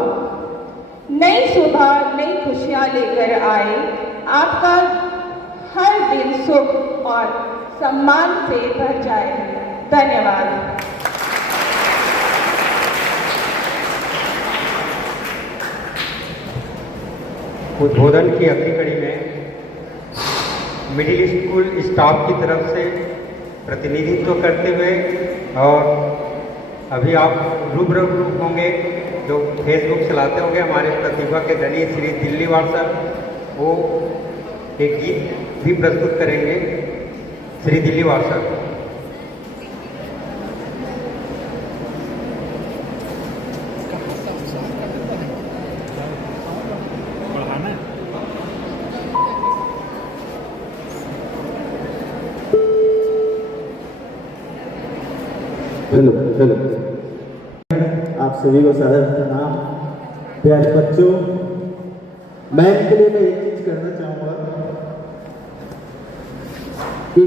नई सुबह नई खुशियाँ लेकर आए। आपका हर दिन सुख और सम्मान से भर जाए। धन्यवाद। उद्बोधन की अगली कड़ी में मिडिल स्कूल स्टाफ की तरफ से प्रतिनिधित्व करते हुए और अभी आप रूबरू होंगे जो फेसबुक चलाते होंगे हमारे प्रतिभा के धनी श्री दिल्लीवाल सर, वो एक गीत भी प्रस्तुत करेंगे। श्री दिल्लीवाल सर। हेलो हेलो, आप सभी को सादर प्रणाम। प्यारे बच्चों, मैं इनके लिए एक चीज करना चाहूँगा कि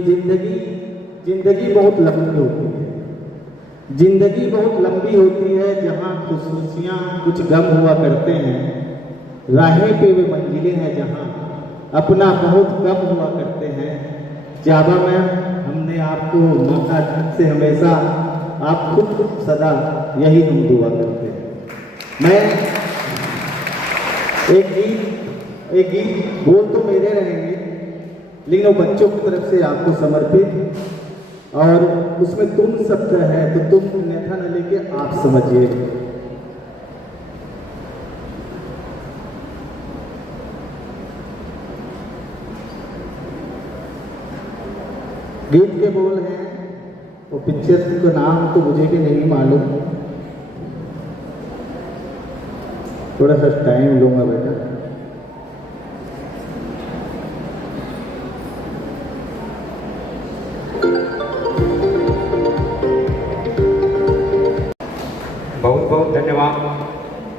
जिंदगी बहुत लंबी होती है। जिंदगी बहुत लंबी होती है, जहाँ खुशियाँ कुछ गम हुआ करते हैं। राहें पे वे मंजिलें हैं जहाँ अपना बहुत गम हुआ करते हैं। जाबा मैम, हमने आपको मौका से हमेशा आप खुद सदा यही हम दुआ करते हैं। मैं एक गीत बोल तो मेरे रहेंगे, लेकिन वो बच्चों की तरफ से आपको समर्पित, और उसमें तुम शब्द है तो तुम अन्यथा न लेके आप समझिए। गीत के बोल हैं, वो पिक्चर का नाम तो मुझे भी नहीं मालूम, थोड़ा सा टाइम लूंगा बेटा। बहुत बहुत धन्यवाद।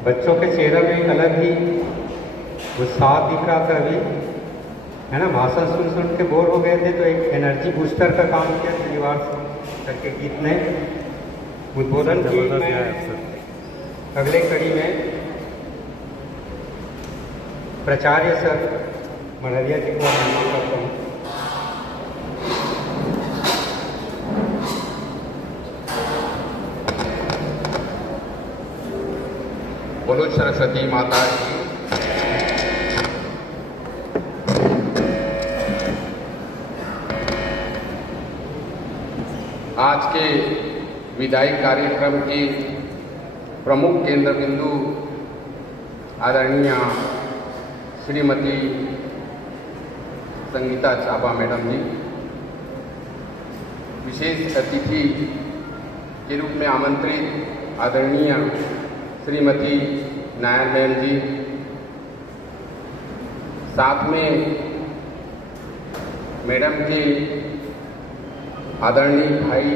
बच्चों के चेहरे में एक अलग ही उत्साह दिख रहा था अभी, है ना। भाषण सुन के बोर हो गए थे, तो एक एनर्जी बूस्टर का काम किया दिल्लीवाल करके गीत ने। उद्बोधन की मैं अगले कड़ी में प्राचार्य सर मढ़रिया जी को आमंत्रित करता हूँ। बोलो सरस्वती माता की। आज के विदाई कार्यक्रम की प्रमुख केंद्र बिंदु आदरणीय श्रीमती संगीता चाबा मैडम जी, विशेष अतिथि के रूप में आमंत्रित आदरणीय श्रीमती नायर मैम जी, साथ में मैडम के आदरणीय भाई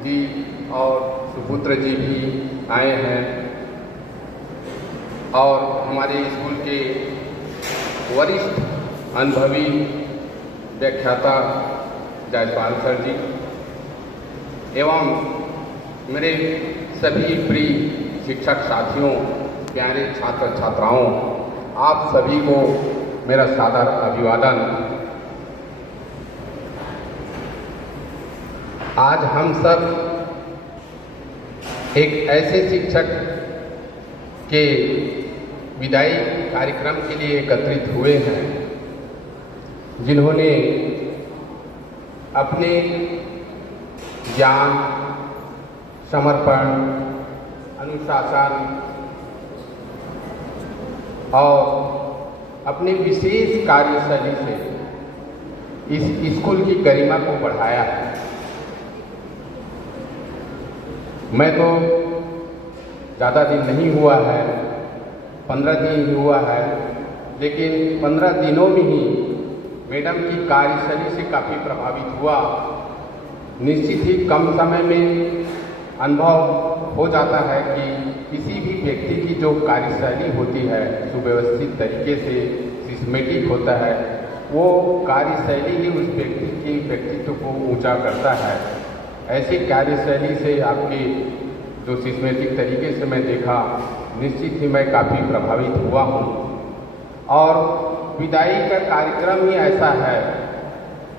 जी और सुपुत्र जी भी आए हैं, और हमारे स्कूल के वरिष्ठ अनुभवी व्याख्याता जायसवाल सर जी एवं मेरे सभी प्रिय शिक्षक साथियों, प्यारे छात्र छात्राओं, आप सभी को मेरा सादर अभिवादन। आज हम सब एक ऐसे शिक्षक के विदाई कार्यक्रम के लिए एकत्रित हुए हैं जिन्होंने अपने ज्ञान, समर्पण, अनुशासन और अपने विशेष कार्यशैली से इस स्कूल की गरिमा को बढ़ाया है। मैं तो ज़्यादा दिन नहीं हुआ है, 15 दिन ही हुआ है, लेकिन 15 दिनों में ही मैडम की कार्यशैली से काफ़ी प्रभावित हुआ। निश्चित ही कम समय में अनुभव हो जाता है कि किसी भी व्यक्ति की जो कार्यशैली होती है, सुव्यवस्थित तरीके से सिस्टेमेटिक होता है, वो कार्यशैली ही उस व्यक्ति के व्यक्तित्व को ऊंचा करता है। ऐसी कार्यशैली से आपके जो सिस्टेमेटिक तरीके से मैं देखा, निश्चित ही मैं काफ़ी प्रभावित हुआ हूँ। और विदाई का कार्यक्रम ही ऐसा है,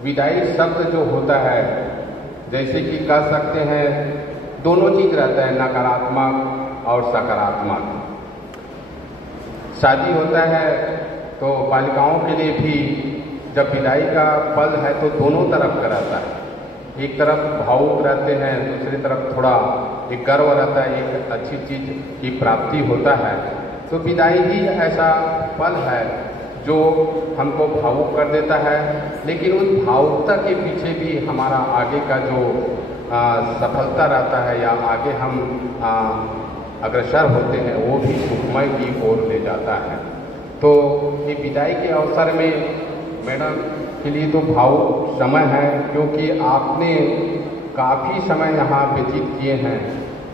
विदाई शब्द जो होता है, जैसे कि कह सकते हैं दोनों चीज़ रहता है, नकारात्मक और सकारात्मक। शादी होता है तो बालिकाओं के लिए भी जब विदाई का पल है तो दोनों तरफ का रहता है। एक तरफ भावुक रहते हैं, दूसरी तरफ थोड़ा एक गर्व रहता है, एक अच्छी चीज़ की प्राप्ति होता है। तो विदाई ही ऐसा पल है जो हमको भावुक कर देता है, लेकिन उस भावुकता के पीछे भी हमारा आगे का जो सफलता रहता है या आगे हम अग्रसर होते हैं वो भी सुखमय की ओर ले जाता है। तो ये विदाई के अवसर में मैडम के लिए तो भावुक समय है, क्योंकि आपने काफ़ी समय यहाँ व्यतीत किए हैं।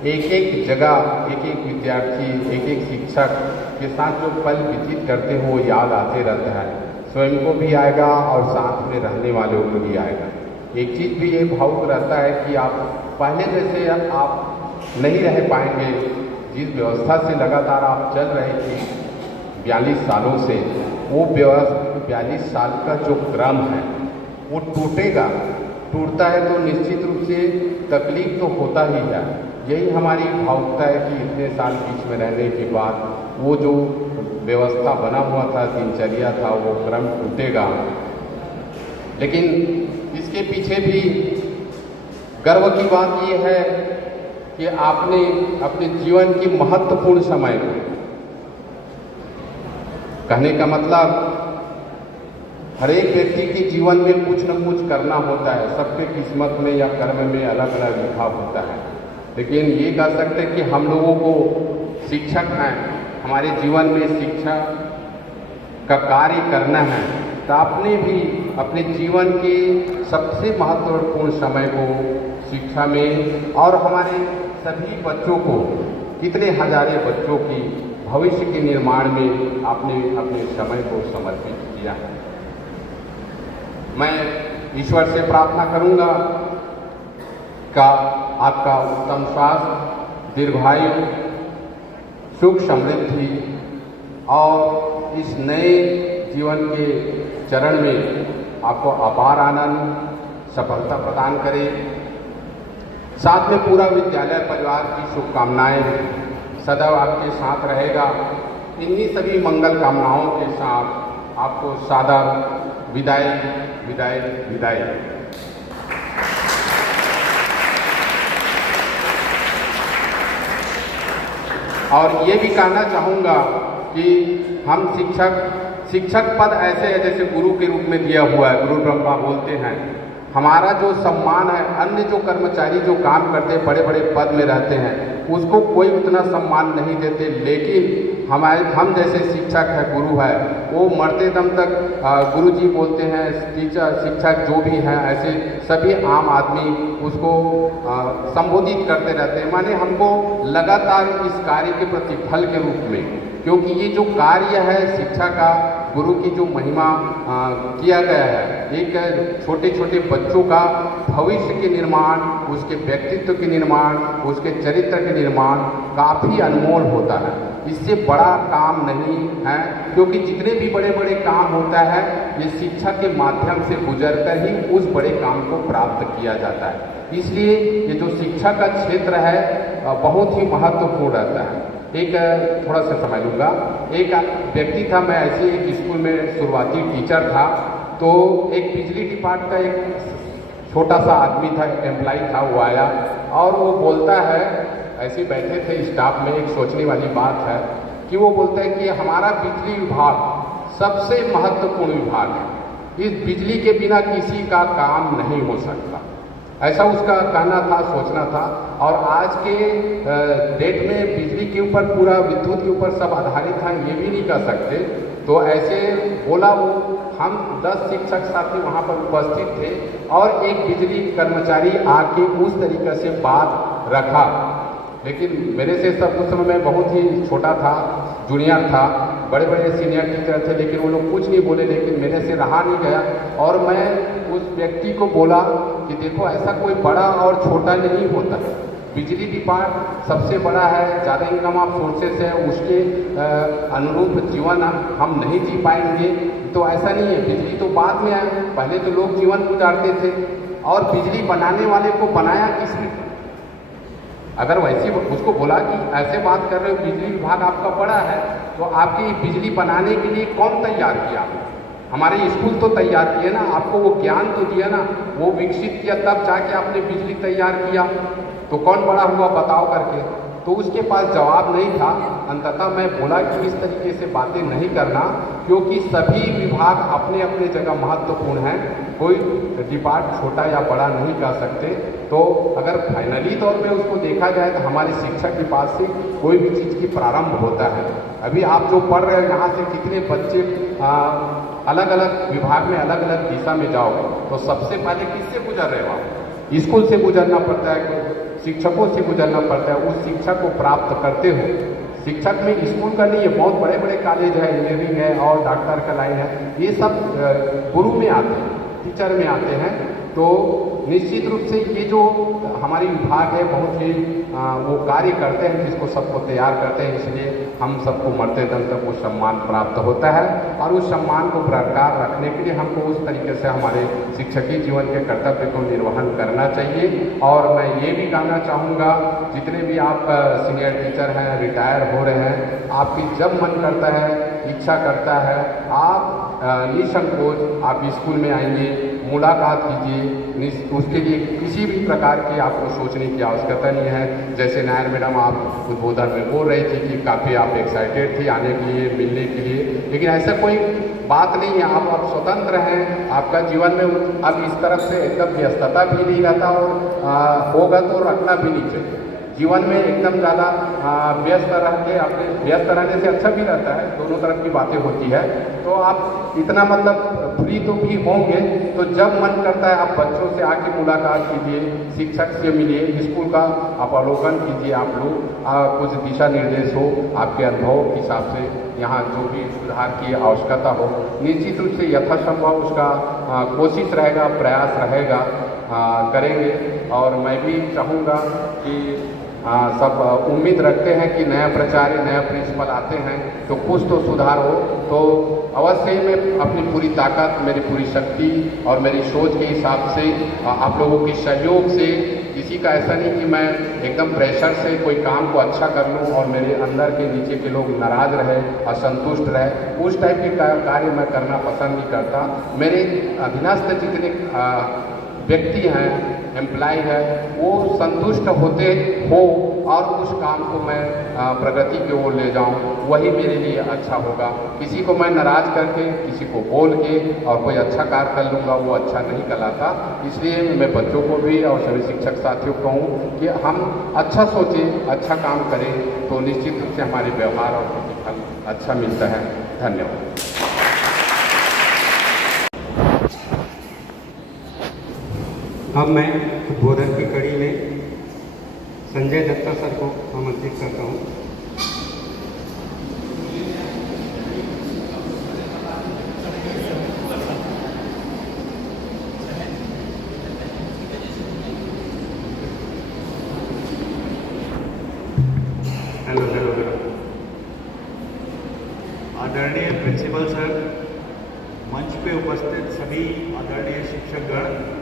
एक एक जगह एक एक विद्यार्थी, एक एक शिक्षक के साथ जो पल व्यतीत करते हो वो याद आते रहता है, स्वयं को भी आएगा और साथ में रहने वालों को भी आएगा। एक चीज़ भी ये भावुक रहता है कि आप पहले जैसे आप नहीं रह पाएंगे। जिस व्यवस्था से लगातार आप चल रहे थे 42 सालों से, वो 42 साल का जो क्रम है वो टूटेगा। टूटता है तो निश्चित रूप से तकलीफ तो होता ही है। यही हमारी भावुकता है कि इतने साल बीच में रहने के बाद वो जो व्यवस्था बना हुआ था, दिनचर्या था, वो क्रम टूटेगा। लेकिन इसके पीछे भी गर्व की बात ये है कि आपने अपने जीवन की महत्वपूर्ण समय को, कहने का मतलब हर एक व्यक्ति के जीवन में कुछ न कुछ करना होता है। सबके किस्मत में या कर्म में अलग अलग लिखा होता है, लेकिन ये कह सकते हैं कि हम लोगों को शिक्षक हैं, हमारे जीवन में शिक्षा का कार्य करना है। तो आपने भी अपने जीवन के सबसे महत्वपूर्ण समय को शिक्षा में और हमारे सभी बच्चों को, कितने हजारों बच्चों की भविष्य के निर्माण में आपने अपने समय को समर्पित किया है। मैं ईश्वर से प्रार्थना करूंगा कि आपका उत्तम स्वास्थ्य, दीर्घायु, सुख समृद्धि और इस नए जीवन के चरण में आपको अपार आनंद, सफलता प्रदान करे। साथ में पूरा विद्यालय परिवार की शुभकामनाएं सदैव आपके साथ रहेगा। इन्हीं सभी मंगल कामनाओं के साथ आपको सादर विदाई विदाई विदाई। और ये भी कहना चाहूँगा कि हम शिक्षक पद ऐसे है जैसे गुरु के रूप में दिया हुआ है, गुरु ब्रह्मा बोलते हैं। हमारा जो सम्मान है, अन्य जो कर्मचारी जो काम करते हैं, बड़े बड़े पद में रहते हैं, उसको कोई उतना सम्मान नहीं देते। लेकिन हम जैसे शिक्षक है, गुरु है, वो मरते दम तक गुरु जी बोलते हैं, टीचर, शिक्षक जो भी हैं, ऐसे सभी आम आदमी उसको संबोधित करते रहते हैं। माने हमको लगातार इस कार्य के प्रतिफल के रूप में, क्योंकि ये जो कार्य है शिक्षा का, गुरु की जो महिमा किया गया है, एक छोटे छोटे बच्चों का भविष्य के निर्माण, उसके व्यक्तित्व के निर्माण, उसके चरित्र के निर्माण काफ़ी अनमोल होता है। इससे बड़ा काम नहीं है, क्योंकि जितने भी बड़े बड़े काम होता है ये शिक्षा के माध्यम से गुजरकर ही उस बड़े काम को प्राप्त किया जाता है। इसलिए ये जो शिक्षा का क्षेत्र है बहुत ही महत्वपूर्ण रहता है। एक थोड़ा सा समय लूँगा। एक व्यक्ति था, मैं ऐसे एक स्कूल में शुरुआती टीचर था, तो एक बिजली डिपार्ट का एक छोटा सा आदमी था, एम्प्लॉय था, वो आया और वो बोलता है, ऐसे बैठे थे स्टाफ में, एक सोचने वाली बात है कि वो बोलता है कि हमारा बिजली विभाग सबसे महत्वपूर्ण विभाग है, इस बिजली के बिना किसी का काम नहीं हो सकता। ऐसा उसका कहना था, सोचना था। और आज के डेट में बिजली के ऊपर, पूरा विद्युत के ऊपर सब आधारित हैं, ये भी नहीं कर सकते। तो ऐसे बोला वो। हम 10 शिक्षक साथी वहाँ पर उपस्थित थे और एक बिजली कर्मचारी आके उस तरीके से बात रखा। लेकिन मेरे से सब उस समय मैं बहुत ही छोटा था, जूनियर था, बड़े बड़े सीनियर टीचर थे, लेकिन वो लोग कुछ नहीं बोले। लेकिन मेरे से रहा नहीं गया और मैं उस व्यक्ति को बोला कि देखो, ऐसा कोई बड़ा और छोटा नहीं होता। बिजली डिपार्ट सबसे बड़ा है, ज़्यादा इनकम ऑफ सोर्सेस है, उसके अनुरूप जीवन हम नहीं जी पाएंगे। तो ऐसा नहीं है, बिजली तो बाद में आए, पहले तो लोग जीवन गुजारते थे। और बिजली बनाने वाले को बनाया किसने? अगर वैसे उसको बोला कि ऐसे बात कर रहे हो, बिजली विभाग आपका बड़ा है, तो आपकी बिजली बनाने के लिए कौन तैयार किया? हमारे स्कूल तो तैयार किए ना, आपको वो ज्ञान तो दिया ना, वो विकसित किया, तब जाके आपने बिजली तैयार किया। तो कौन बड़ा हुआ बताओ करके। तो उसके पास जवाब नहीं था। अंततः मैं बोला कि इस तरीके से बातें नहीं करना, क्योंकि सभी विभाग अपने अपने जगह महत्वपूर्ण हैं, कोई डिपार्ट छोटा या बड़ा नहीं कह सकते। तो अगर फाइनली तौर पे उसको देखा जाए तो हमारे शिक्षक के पास से कोई भी चीज़ की प्रारंभ होता है। अभी आप जो पढ़ रहे हो यहाँ से कितने बच्चे अलग अलग विभाग में अलग अलग दिशा में जाओगे, तो सबसे पहले किससे गुजर रहे हो आप? स्कूल से गुजरना पड़ता है, शिक्षकों से गुजरना पड़ता है। उस शिक्षा को प्राप्त करते हो, शिक्षक में स्कूल का नहीं है, बहुत बड़े बड़े कॉलेज है, इंजीनियरिंग है और डॉक्टर का लाइन है, ये सब गुरु में आते हैं, टीचर में आते हैं। तो निश्चित रूप से ये जो हमारी विभाग है बहुत ही वो कार्य करते हैं जिसको सबको तैयार करते हैं, इसलिए हम सबको मरते दम तक वो सम्मान प्राप्त होता है। और उस सम्मान को बरकरार रखने के लिए हमको उस तरीके से हमारे शिक्षकीय जीवन के कर्तव्य को निर्वहन करना चाहिए। और मैं ये भी कहना चाहूँगा, जितने भी आप सीनियर टीचर हैं, रिटायर हो रहे हैं, आपकी जब मन करता है, इच्छा करता है, आप निसंकोच आप स्कूल में आएंगे, मुलाकात कीजिए। उसके लिए किसी भी प्रकार की आपको सोचने की आवश्यकता नहीं है। जैसे नायर मैडम आप उद्बोधन में बोल रही थी कि काफ़ी आप एक्साइटेड थी आने के लिए, मिलने के लिए, लेकिन ऐसा कोई बात नहीं है। आप स्वतंत्र हैं, आपका जीवन में अब इस तरफ से एकदम व्यस्तता भी नहीं रहता और होगा तो रखना भी नहीं चाहिए। जीवन में एकदम ज़्यादा व्यस्त रहते, अपने व्यस्त रहने से अच्छा भी रहता है, दोनों तरफ की बातें होती है। तो आप इतना मतलब फ्री तो भी होंगे, तो जब मन करता है आप बच्चों से आके मुलाकात कीजिए, शिक्षक से मिलिए, स्कूल का अवलोकन कीजिए। आप लोग कुछ दिशा निर्देश हो आपके अनुभव के हिसाब से, यहाँ जो भी सुधार की आवश्यकता हो, निश्चित रूप से यथासंभव उसका कोशिश रहेगा, प्रयास रहेगा, करेंगे। और मैं भी चाहूँगा कि सब उम्मीद रखते हैं कि नया प्राचार्य, नया प्रिंसिपल आते हैं तो कुछ तो सुधार हो। तो अवश्य मैं अपनी पूरी ताकत, मेरी पूरी शक्ति और मेरी सोच के हिसाब से आप लोगों के सहयोग से, किसी का ऐसा नहीं कि मैं एकदम प्रेशर से कोई काम को अच्छा कर लूँ और मेरे अंदर के नीचे के लोग नाराज रहे, असंतुष्ट रहे, उस टाइप के कार्य मैं करना पसंद नहीं करता। मेरे अधीनस्थ जितने व्यक्ति हैं, एम्प्लॉय है, वो संतुष्ट होते हो और उस काम को मैं प्रगति की ओर ले जाऊं, वही मेरे लिए अच्छा होगा। किसी को मैं नाराज करके, किसी को बोल के और कोई अच्छा कार्य कर लूँगा, वो अच्छा नहीं कहलाता। इसलिए मैं बच्चों को भी और सभी शिक्षक साथियों को कहूँ कि हम अच्छा सोचें, अच्छा काम करें, तो निश्चित रूप से हमारे व्यवहार और प्रतिफल अच्छा मिलता है। धन्यवाद। अब मैं उद्बोधन की कड़ी में संजय दत्ता सर को आमंत्रित करता हूँ। हेलो। आदरणीय प्रिंसिपल सर, मंच पे उपस्थित सभी आदरणीय शिक्षकगण,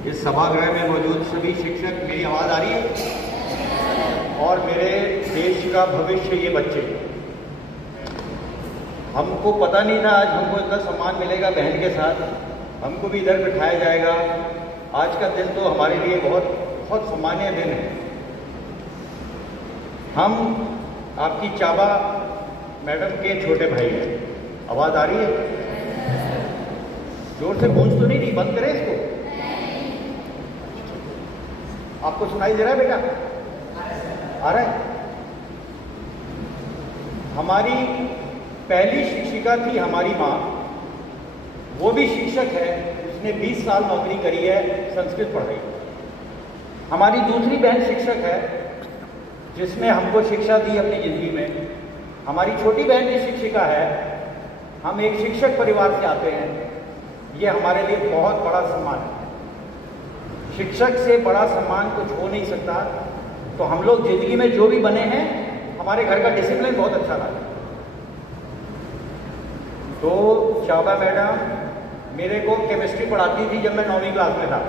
इस सभागृह में मौजूद सभी शिक्षक, मेरी आवाज़ आ रही है? और मेरे देश का भविष्य ये बच्चे, हमको पता नहीं था आज हमको इतना सम्मान मिलेगा बहन के साथ, हमको भी इधर बिठाया जाएगा। आज का दिन तो हमारे लिए बहुत बहुत सम्मानीय दिन है। हम आपकी चाबा मैडम के छोटे भाई हैं। आवाज़ आ रही है? जोर से गूंज तो नहीं रही, बंद करें इसको। आपको सुनाई दे रहा है बेटा? आ रहा है? हमारी पहली शिक्षिका थी हमारी माँ, वो भी शिक्षक है, उसने 20 साल नौकरी करी है, संस्कृत पढ़ाई। हमारी दूसरी बहन शिक्षक है जिसने हमको शिक्षा दी अपनी ज़िंदगी में। हमारी छोटी बहन भी शिक्षिका है। हम एक शिक्षक परिवार से आते हैं, ये हमारे लिए बहुत बड़ा सम्मान है। शिक्षक से बड़ा सम्मान कुछ हो नहीं सकता। तो हम लोग ज़िंदगी में जो भी बने हैं, हमारे घर का डिसिप्लिन बहुत अच्छा रहा। तो चाबा मैडम मेरे को केमिस्ट्री पढ़ाती थी जब मैं 9वीं क्लास में था।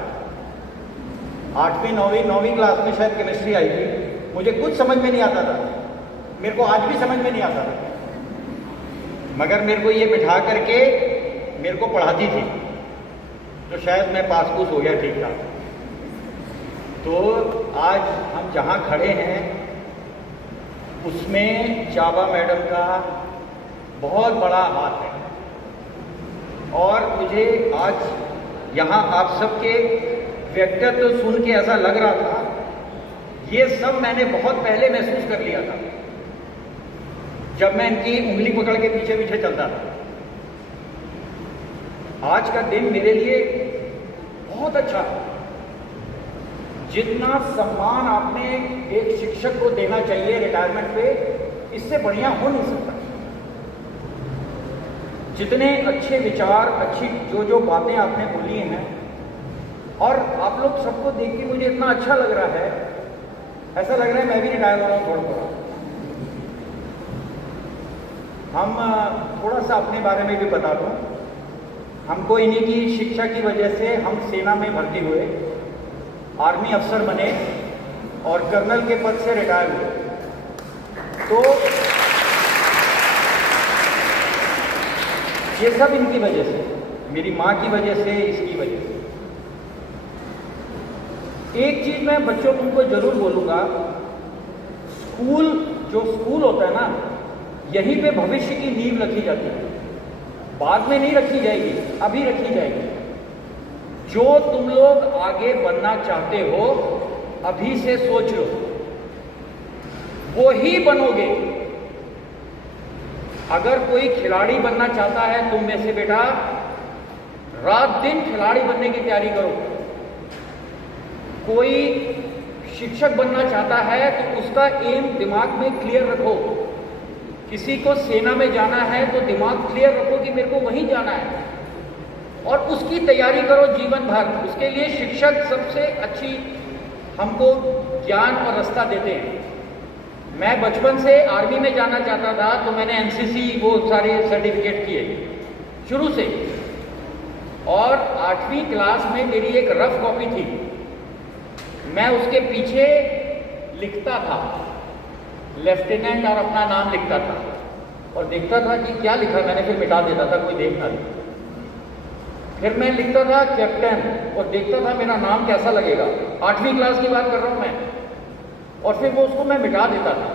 8वीं 9वीं क्लास में शायद केमिस्ट्री आई थी, मुझे कुछ समझ में नहीं आता था, मेरे को आज भी समझ में नहीं आता था, मगर मेरे को ये बिठा करके मेरे को पढ़ाती थी, तो शायद मैं पास पूस हो गया ठीक ठाक। तो आज हम जहाँ खड़े हैं उसमें चाबा मैडम का बहुत बड़ा हाथ है, और मुझे आज यहाँ आप सबके व्यक्तित्व तो सुन के ऐसा लग रहा था, ये सब मैंने बहुत पहले महसूस कर लिया था जब मैं इनकी उंगली पकड़ के पीछे पीछे चलता था। आज का दिन मेरे लिए बहुत अच्छा है। जितना सम्मान आपने एक शिक्षक को देना चाहिए रिटायरमेंट पे, इससे बढ़िया हो नहीं सकता। जितने अच्छे विचार, अच्छी जो बातें आपने बोली हैं, और आप लोग सबको देख के मुझे इतना अच्छा लग रहा है, ऐसा लग रहा है मैं भी रिटायर हो रहा हूँ थोड़ा थोड़ा। हम थोड़ा सा अपने बारे में भी बता दूँ। हमको इन्हीं की शिक्षा की वजह से हम सेना में भर्ती हुए, आर्मी अफसर बने और कर्नल के पद से रिटायर हुए। तो ये सब इनकी वजह से, मेरी माँ की वजह से, इसकी वजह से। एक चीज मैं बच्चों को जरूर बोलूँगा, जो स्कूल होता है ना, यहीं पे भविष्य की नींव रखी जाती है, बाद में नहीं रखी जाएगी, अभी रखी जाएगी। जो तुम लोग आगे बनना चाहते हो अभी से सोच लो, वो ही बनोगे। अगर कोई खिलाड़ी बनना चाहता है तुम में से, बेटा रात दिन खिलाड़ी बनने की तैयारी करो। कोई शिक्षक बनना चाहता है तो उसका एम दिमाग में क्लियर रखो। किसी को सेना में जाना है तो दिमाग क्लियर रखो कि मेरे को वहीं जाना है, और उसकी तैयारी करो जीवन भर। उसके लिए शिक्षक सबसे अच्छी हमको ज्ञान और रास्ता देते हैं। मैं बचपन से आर्मी में जाना चाहता था, तो मैंने एनसीसी वो सारे सर्टिफिकेट किए शुरू से, और 8वीं क्लास में मेरी एक रफ कॉपी थी, मैं उसके पीछे लिखता था, लेफ्टिनेंट और अपना नाम लिखता था, और देखता था कि क्या लिखा मैंने, फिर मिटा देता था, कोई देख ना ले। फिर मैं लिखता था कैप्टन, और देखता था मेरा नाम कैसा लगेगा। 8वीं क्लास की बात कर रहा हूँ मैं, और फिर वो उसको मैं मिटा देता था।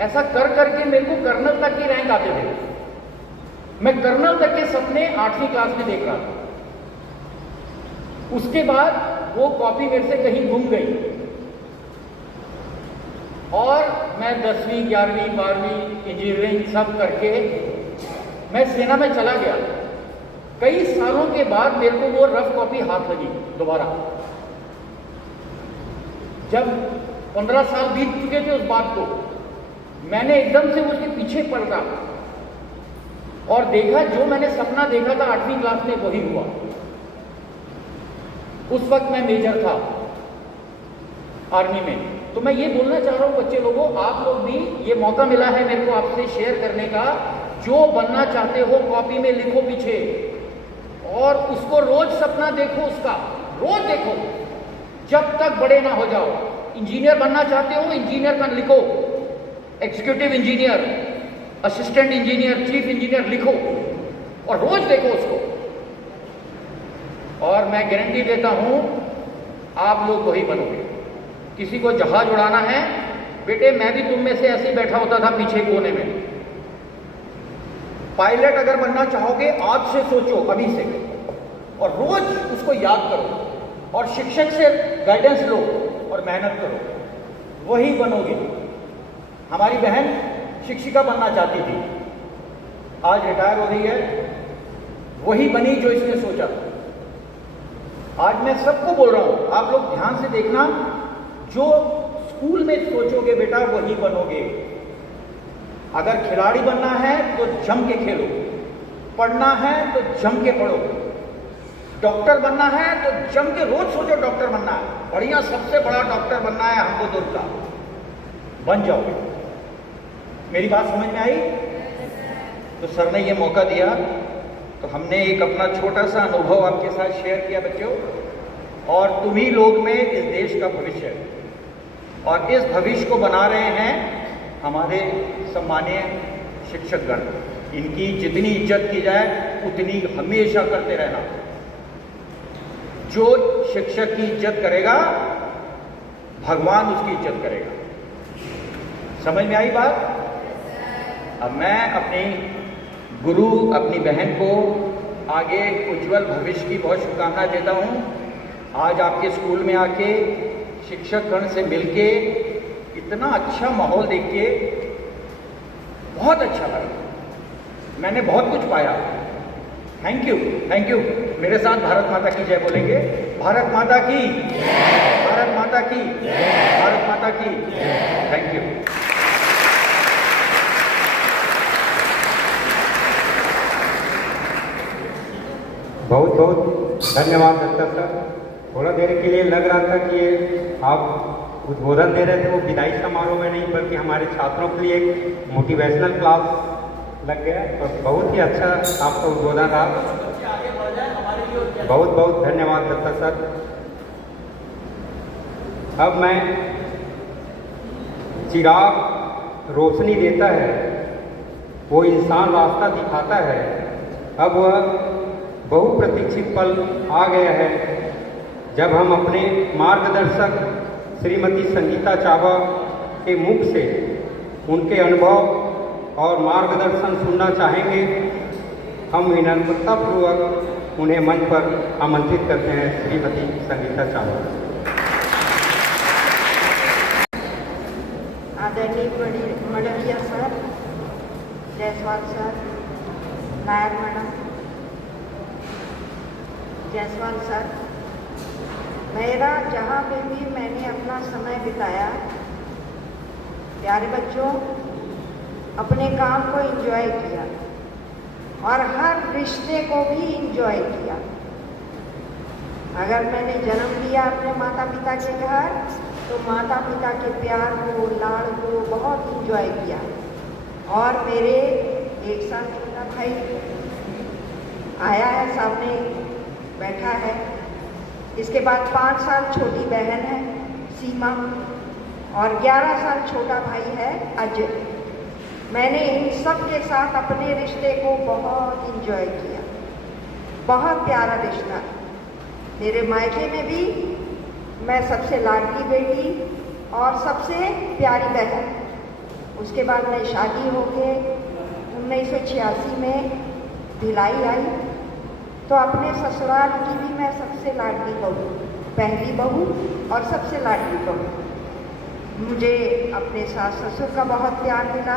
ऐसा कर करके मेरे को कर्नल तक की रैंक आते थे। मैं कर्नल तक के सपने 8वीं क्लास में देख रहा था। उसके बाद वो कॉपी मेरे से कहीं गुम गई, और मैं 10वीं 11वीं 12वीं इंजीनियरिंग सब करके मैं सेना में चला गया। कई सालों के बाद मेरे को वो रफ कॉपी हाथ लगी दोबारा। जब 15 साल बीत चुके थे उस बात को, मैंने एकदम से उसके पीछे पलटा और देखा जो मैंने सपना देखा था 8वीं क्लास में वही हुआ। उस वक्त मैं मेजर था आर्मी में। तो मैं ये बोलना चाह रहा हूँ बच्चे लोगों, आप लोग भी, ये मौका मिला है मेरे को आपसे शेयर करने का। जो बनना चाहते हो कॉपी में लिखो पीछे, और उसको रोज सपना देखो, उसका रोज देखो जब तक बड़े ना हो जाओ। इंजीनियर बनना चाहते हो, इंजीनियर का लिखो, executive engineer, assistant engineer, chief engineer लिखो, और रोज देखो उसको। और मैं गारंटी देता हूं आप लोग वही बनोगे। किसी को जहाज उड़ाना है, बेटे मैं भी तुम में से ऐसे ही बैठा होता था पीछे कोने में। पायलट अगर बनना चाहोगे आज से सोचो, अभी से, और रोज उसको याद करो, और शिक्षक से गाइडेंस लो और मेहनत करो, वही बनोगे। हमारी बहन शिक्षिका बनना चाहती थी, आज रिटायर हो रही है, वही बनी जो इसने सोचा। आज मैं सबको बोल रहा हूं, आप लोग ध्यान से देखना, जो स्कूल में सोचोगे बेटा वही बनोगे। अगर खिलाड़ी बनना है तो जम के खेलो, पढ़ना है तो जम के पढ़ो, डॉक्टर बनना है तो जम के रोज सोचो डॉक्टर बनना है, बढ़िया सबसे बड़ा डॉक्टर बनना है हमको दुर्ग का, बन जाओगे। मेरी बात समझ में आई? तो सर ने ये मौका दिया, तो हमने एक अपना छोटा सा अनुभव आपके साथ शेयर किया बच्चों। और तुम ही लोग में इस देश का भविष्य है। और इस भविष्य को बना रहे हैं हमारे सम्मानीय शिक्षकगण। इनकी जितनी इज्जत की जाए उतनी हमेशा करते रहना। जो शिक्षक की इज्जत करेगा भगवान उसकी इज्जत करेगा। समझ में आई बात? अब मैं अपनी गुरु, अपनी बहन को आगे उज्जवल भविष्य की बहुत शुभकामनाएं देता हूं। आज आपके स्कूल में आके शिक्षकगण से मिलके इतना अच्छा माहौल देख के बहुत अच्छा लगा। मैंने बहुत कुछ पाया। Thank you, thank you. मेरे साथ भारत माता की जय बोलेंगे। भारत माता की, भारत माता की, भारत माता की। Thank you. बहुत बहुत धन्यवाद दत्ता सर। थोड़ा देर के लिए लग रहा था कि ये आप उद्बोधन दे रहे थे वो विदाई समारोह में नहीं, बल्कि हमारे छात्रों के लिए एक मोटिवेशनल क्लास लग गया। तो बहुत ही अच्छा आपका उद्बोधन रहा। बहुत बहुत धन्यवाद दत्ता सर। अब मैं चिराग रोशनी देता है, वो इंसान रास्ता दिखाता है। अब वह बहुप्रतीक्षित पल आ गया है जब हम अपने मार्गदर्शक श्रीमती संगीता चावा के मुख से उनके अनुभव और मार्गदर्शन सुनना चाहेंगे। हम विनम्रतापूर्वक उन्हें मंच पर आमंत्रित करते हैं। श्रीमती संगीता चावा। आदरणीय Madkiya sir, Jaiswal sir, Nair madam, Jaiswal sir, मेरा जहाँ पे भी मैंने अपना समय बिताया, प्यारे बच्चों, अपने काम को एंजॉय किया और हर रिश्ते को भी एंजॉय किया। अगर मैंने जन्म लिया अपने माता पिता के घर, तो माता पिता के प्यार को, लाड़ को बहुत एंजॉय किया। और मेरे एक साल छोटा भाई आया है, सामने बैठा है। इसके बाद 5 साल छोटी बहन है सीमा और 11 साल छोटा भाई है अजय। मैंने इन सब के साथ अपने रिश्ते को बहुत एंजॉय किया। बहुत प्यारा रिश्ता। मेरे मायके में भी मैं सबसे लाडली बेटी और सबसे प्यारी बहन। उसके बाद मैं शादी हो के 1986 में भिलाई आई, तो अपने ससुराल की भी मैं सबसे लाडली बहू, पहली बहू और सबसे लाडली बहू। मुझे अपने सास ससुर का बहुत प्यार मिला,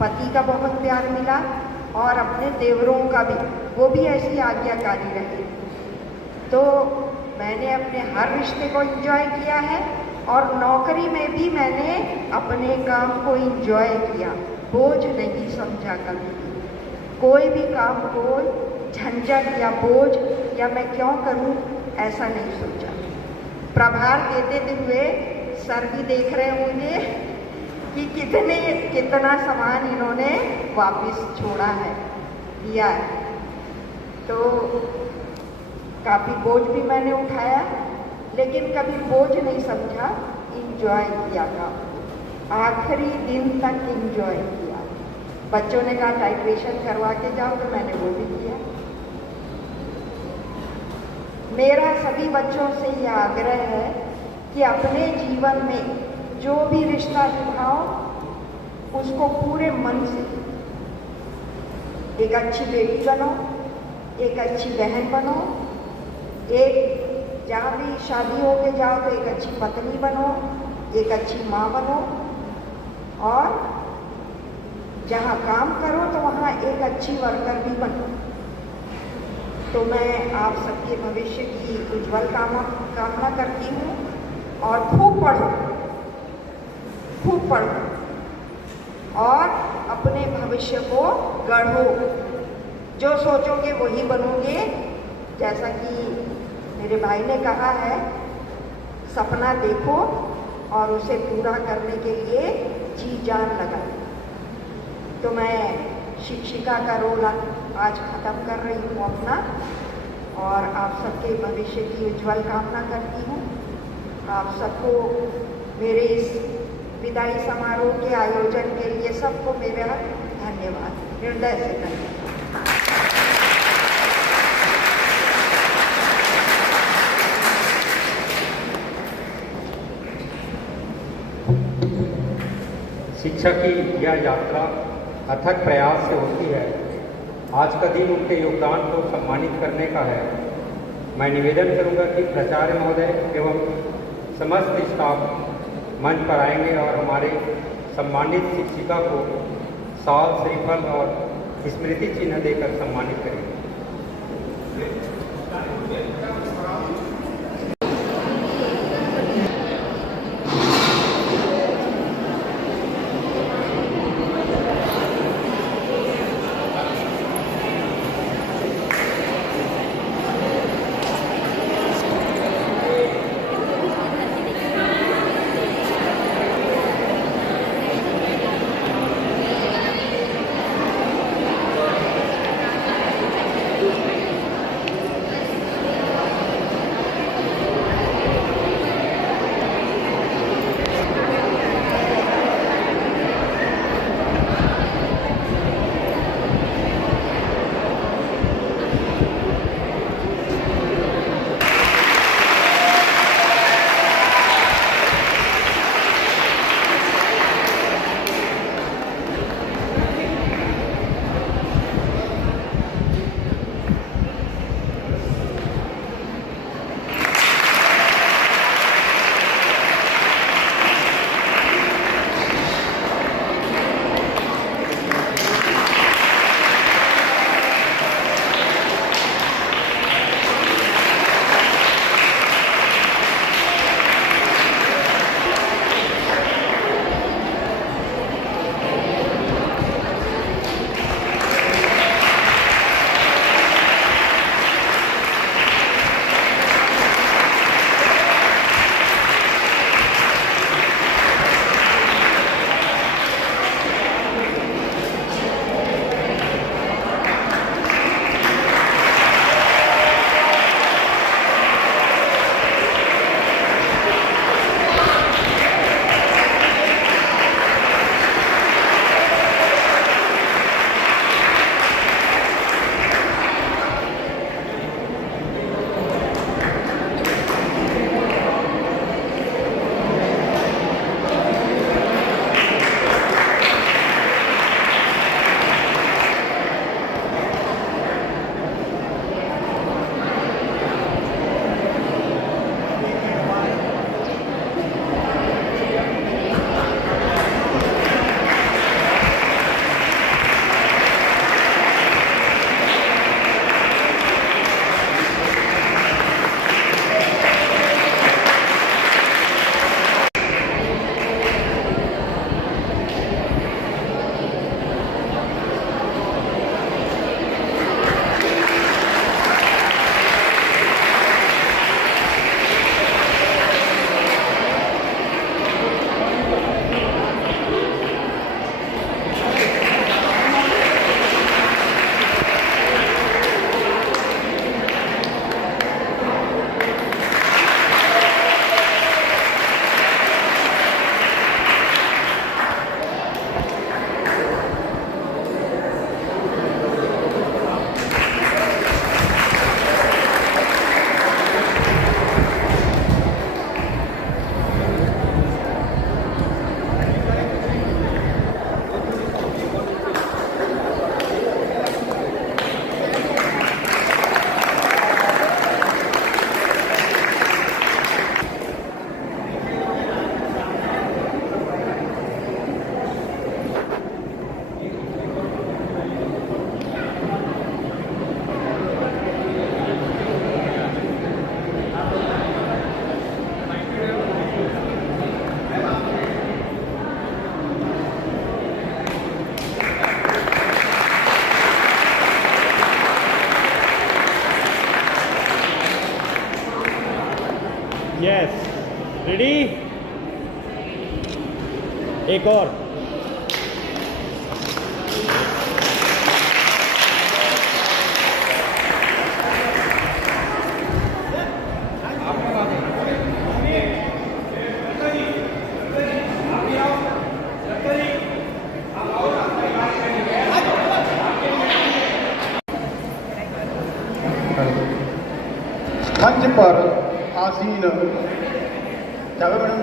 पति का बहुत प्यार मिला और अपने देवरों का भी, वो भी ऐसी आज्ञाकारी रहे। तो मैंने अपने हर रिश्ते को एंजॉय किया है और नौकरी में भी मैंने अपने काम को एंजॉय किया। बोझ नहीं समझा कभी भी, कोई भी काम को झंझट या बोझ या मैं क्यों करूं ऐसा नहीं सोचा। प्रभार देते हुए सर भी देख रहे होंगे कि कितना सामान इन्होंने वापस छोड़ा है, दिया है। तो काफ़ी बोझ भी मैंने उठाया, लेकिन कभी बोझ नहीं समझा, इंजॉय किया था। आखिरी दिन तक इंजॉय किया। बच्चों ने कहा टाइट्रेशन करवा के जाओ, तो मैंने वो भी किया। मेरा सभी बच्चों से यह आग्रह है कि अपने जीवन में जो भी रिश्ता निभाओ उसको पूरे मन से, एक अच्छी बेटी बनो, एक अच्छी बहन बनो, एक जहाँ भी शादी हो के जाओ तो एक अच्छी पत्नी बनो, एक अच्छी माँ बनो, और जहाँ काम करो तो वहाँ एक अच्छी वर्कर भी बनो। तो मैं आप सबके भविष्य की उज्जवल कामना करती हूँ और खूब पढ़ो, खूब पढ़ो और अपने भविष्य को गढ़ो। जो सोचोगे वही बनोगे। जैसा कि मेरे भाई ने कहा है, सपना देखो और उसे पूरा करने के लिए जी जान लगाओ। तो मैं शिक्षिका का रोल आज ख़त्म कर रही हूँ अपना, और आप सबके भविष्य की उज्जवल कामना करती हूँ। आप सबको मेरे इस विदाई समारोह के आयोजन के लिए सबको मेरा धन्यवाद हृदय से धन्यवाद। शिक्षा की यह यात्रा अथक प्रयास से होती है। आज का दिन उनके योगदान को सम्मानित करने का है। मैं निवेदन करूंगा कि प्राचार्य महोदय एवं समस्त स्टाफ मंच पर आएंगे और हमारे सम्मानित शिक्षिका को शाल, श्रीफल और स्मृति चिन्ह देकर सम्मानित करेंगे। यस, रेडी, एक और। मंच पर आसीन चाबा मैडम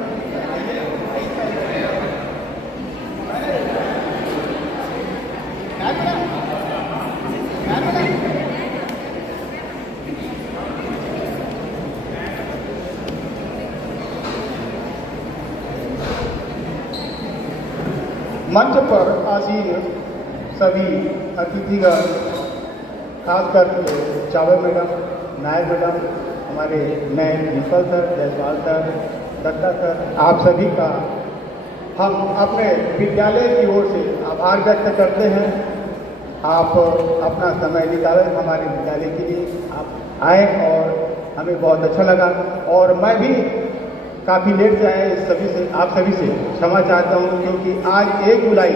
मंच पर आसीन सभी अतिथिगण, खासकर चावल मैडम, नायक मैडम, हमारे नए principal sir, Jaiswal sir, Datta sir, आप सभी का हम अपने विद्यालय की ओर से आभार व्यक्त करते हैं। आप अपना समय निकालें हमारे विद्यालय के लिए, आप आए और हमें बहुत अच्छा लगा। और मैं भी काफ़ी लेट से आया, आप सभी से क्षमा चाहता हूँ, क्योंकि आज 1 जुलाई,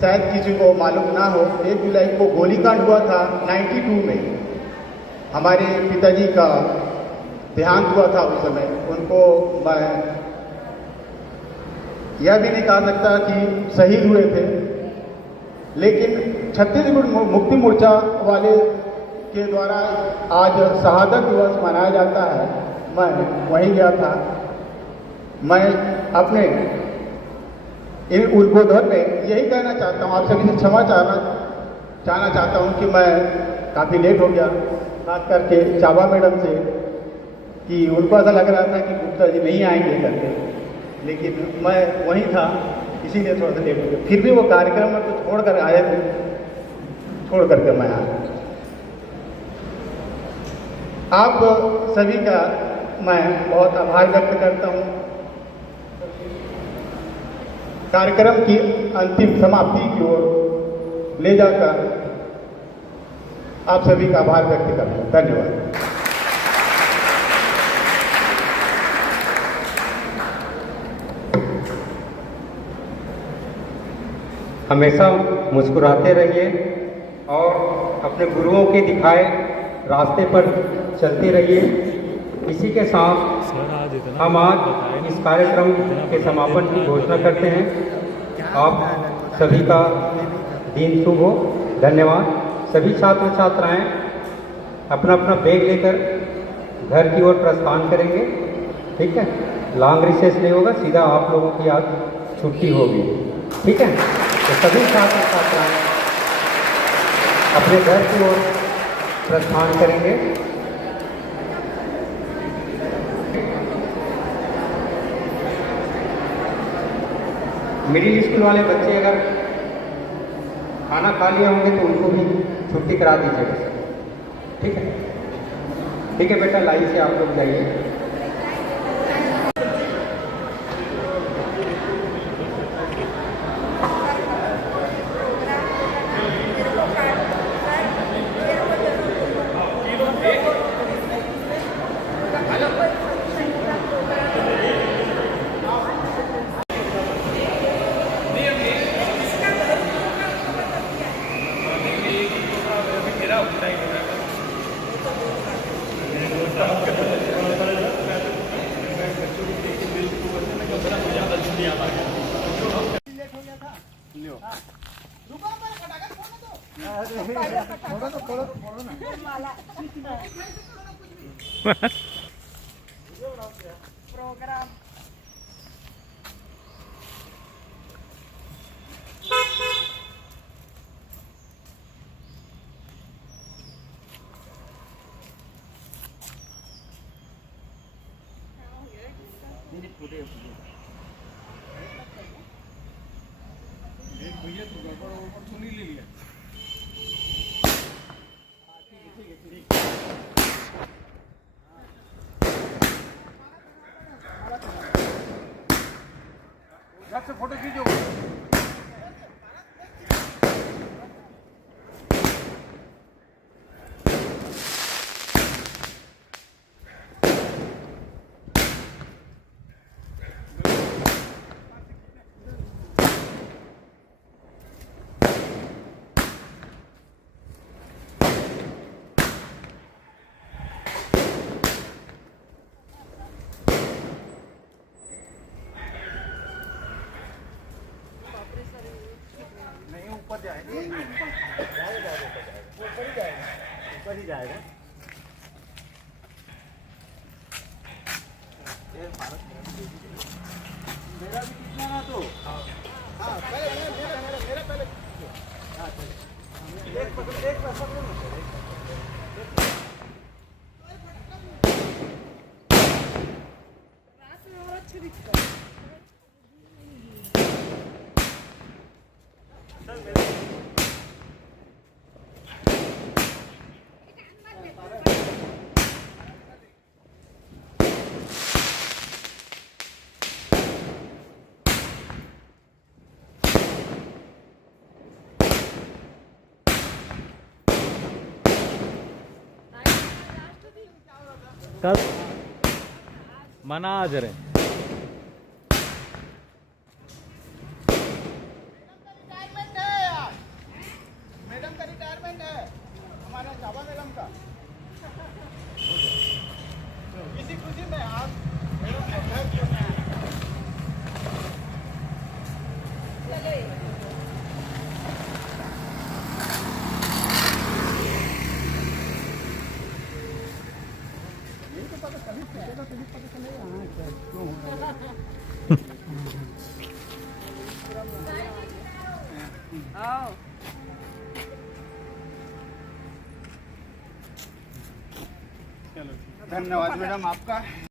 शायद किसी को मालूम ना हो, 1 जुलाई को गोलीकांड हुआ था 92 में। हमारे पिताजी का देहांत हुआ था उस समय। उनको मैं यह भी नहीं कह सकता कि शहीद हुए थे, लेकिन छत्तीसगढ़ मुक्ति मोर्चा वाले के द्वारा आज शहादत दिवस मनाया जाता है। मैं वहीं गया था। मैं अपने इन उद्बोधन में यही कहना चाहता हूँ, आप सभी से क्षमा चाहना चाहता हूँ कि मैं काफ़ी लेट हो गया, खास करके चाबा मैडम से, कि उनको ऐसा लग रहा था कि गुप्ता जी नहीं आएंगे करके, लेकिन मैं वहीं था, इसीलिए थोड़ा सा लेट हो गया। फिर भी वो कार्यक्रम में तो छोड़ कर आए थे, छोड़ करके मैं आया। आप सभी का मैं बहुत आभार व्यक्त करता हूँ। कार्यक्रम की अंतिम समाप्ति की ओर ले जाकर आप सभी का आभार व्यक्त करता हूँ। धन्यवाद। हमेशा मुस्कुराते रहिए और अपने गुरुओं के दिखाए रास्ते पर चलते रहिए। इसी के साथ हम आज इस कार्यक्रम के समापन की घोषणा करते हैं। आप सभी का दिन शुभ हो। धन्यवाद। सभी छात्र छात्राएं अपना अपना बैग लेकर घर की ओर प्रस्थान करेंगे। ठीक है, लॉन्ग रिसेस नहीं होगा, सीधा आप लोगों की आज छुट्टी होगी। ठीक है, तो सभी छात्र छात्राएं अपने घर की ओर प्रस्थान करेंगे। मिडिल स्कूल वाले बच्चे अगर खाना खा लिए होंगे तो उनको भी छुट्टी करा दीजिएगा। ठीक है, ठीक है बेटा, लाइन से आप लोग जाइए। प्रोग्राम फोटो खींचो। ऊपर जाएगा, ऊपर ही जाएगा। मेरा भी कितना ना तो हाँ पहले मेरा पहले हाँ चलिए एक पकड़ो ना कब मना आज रहे मैडम का रिटायरमेंट है हमारा चाबा मैडम का इसी खुशी में आप धन्यवाद मैडम आपका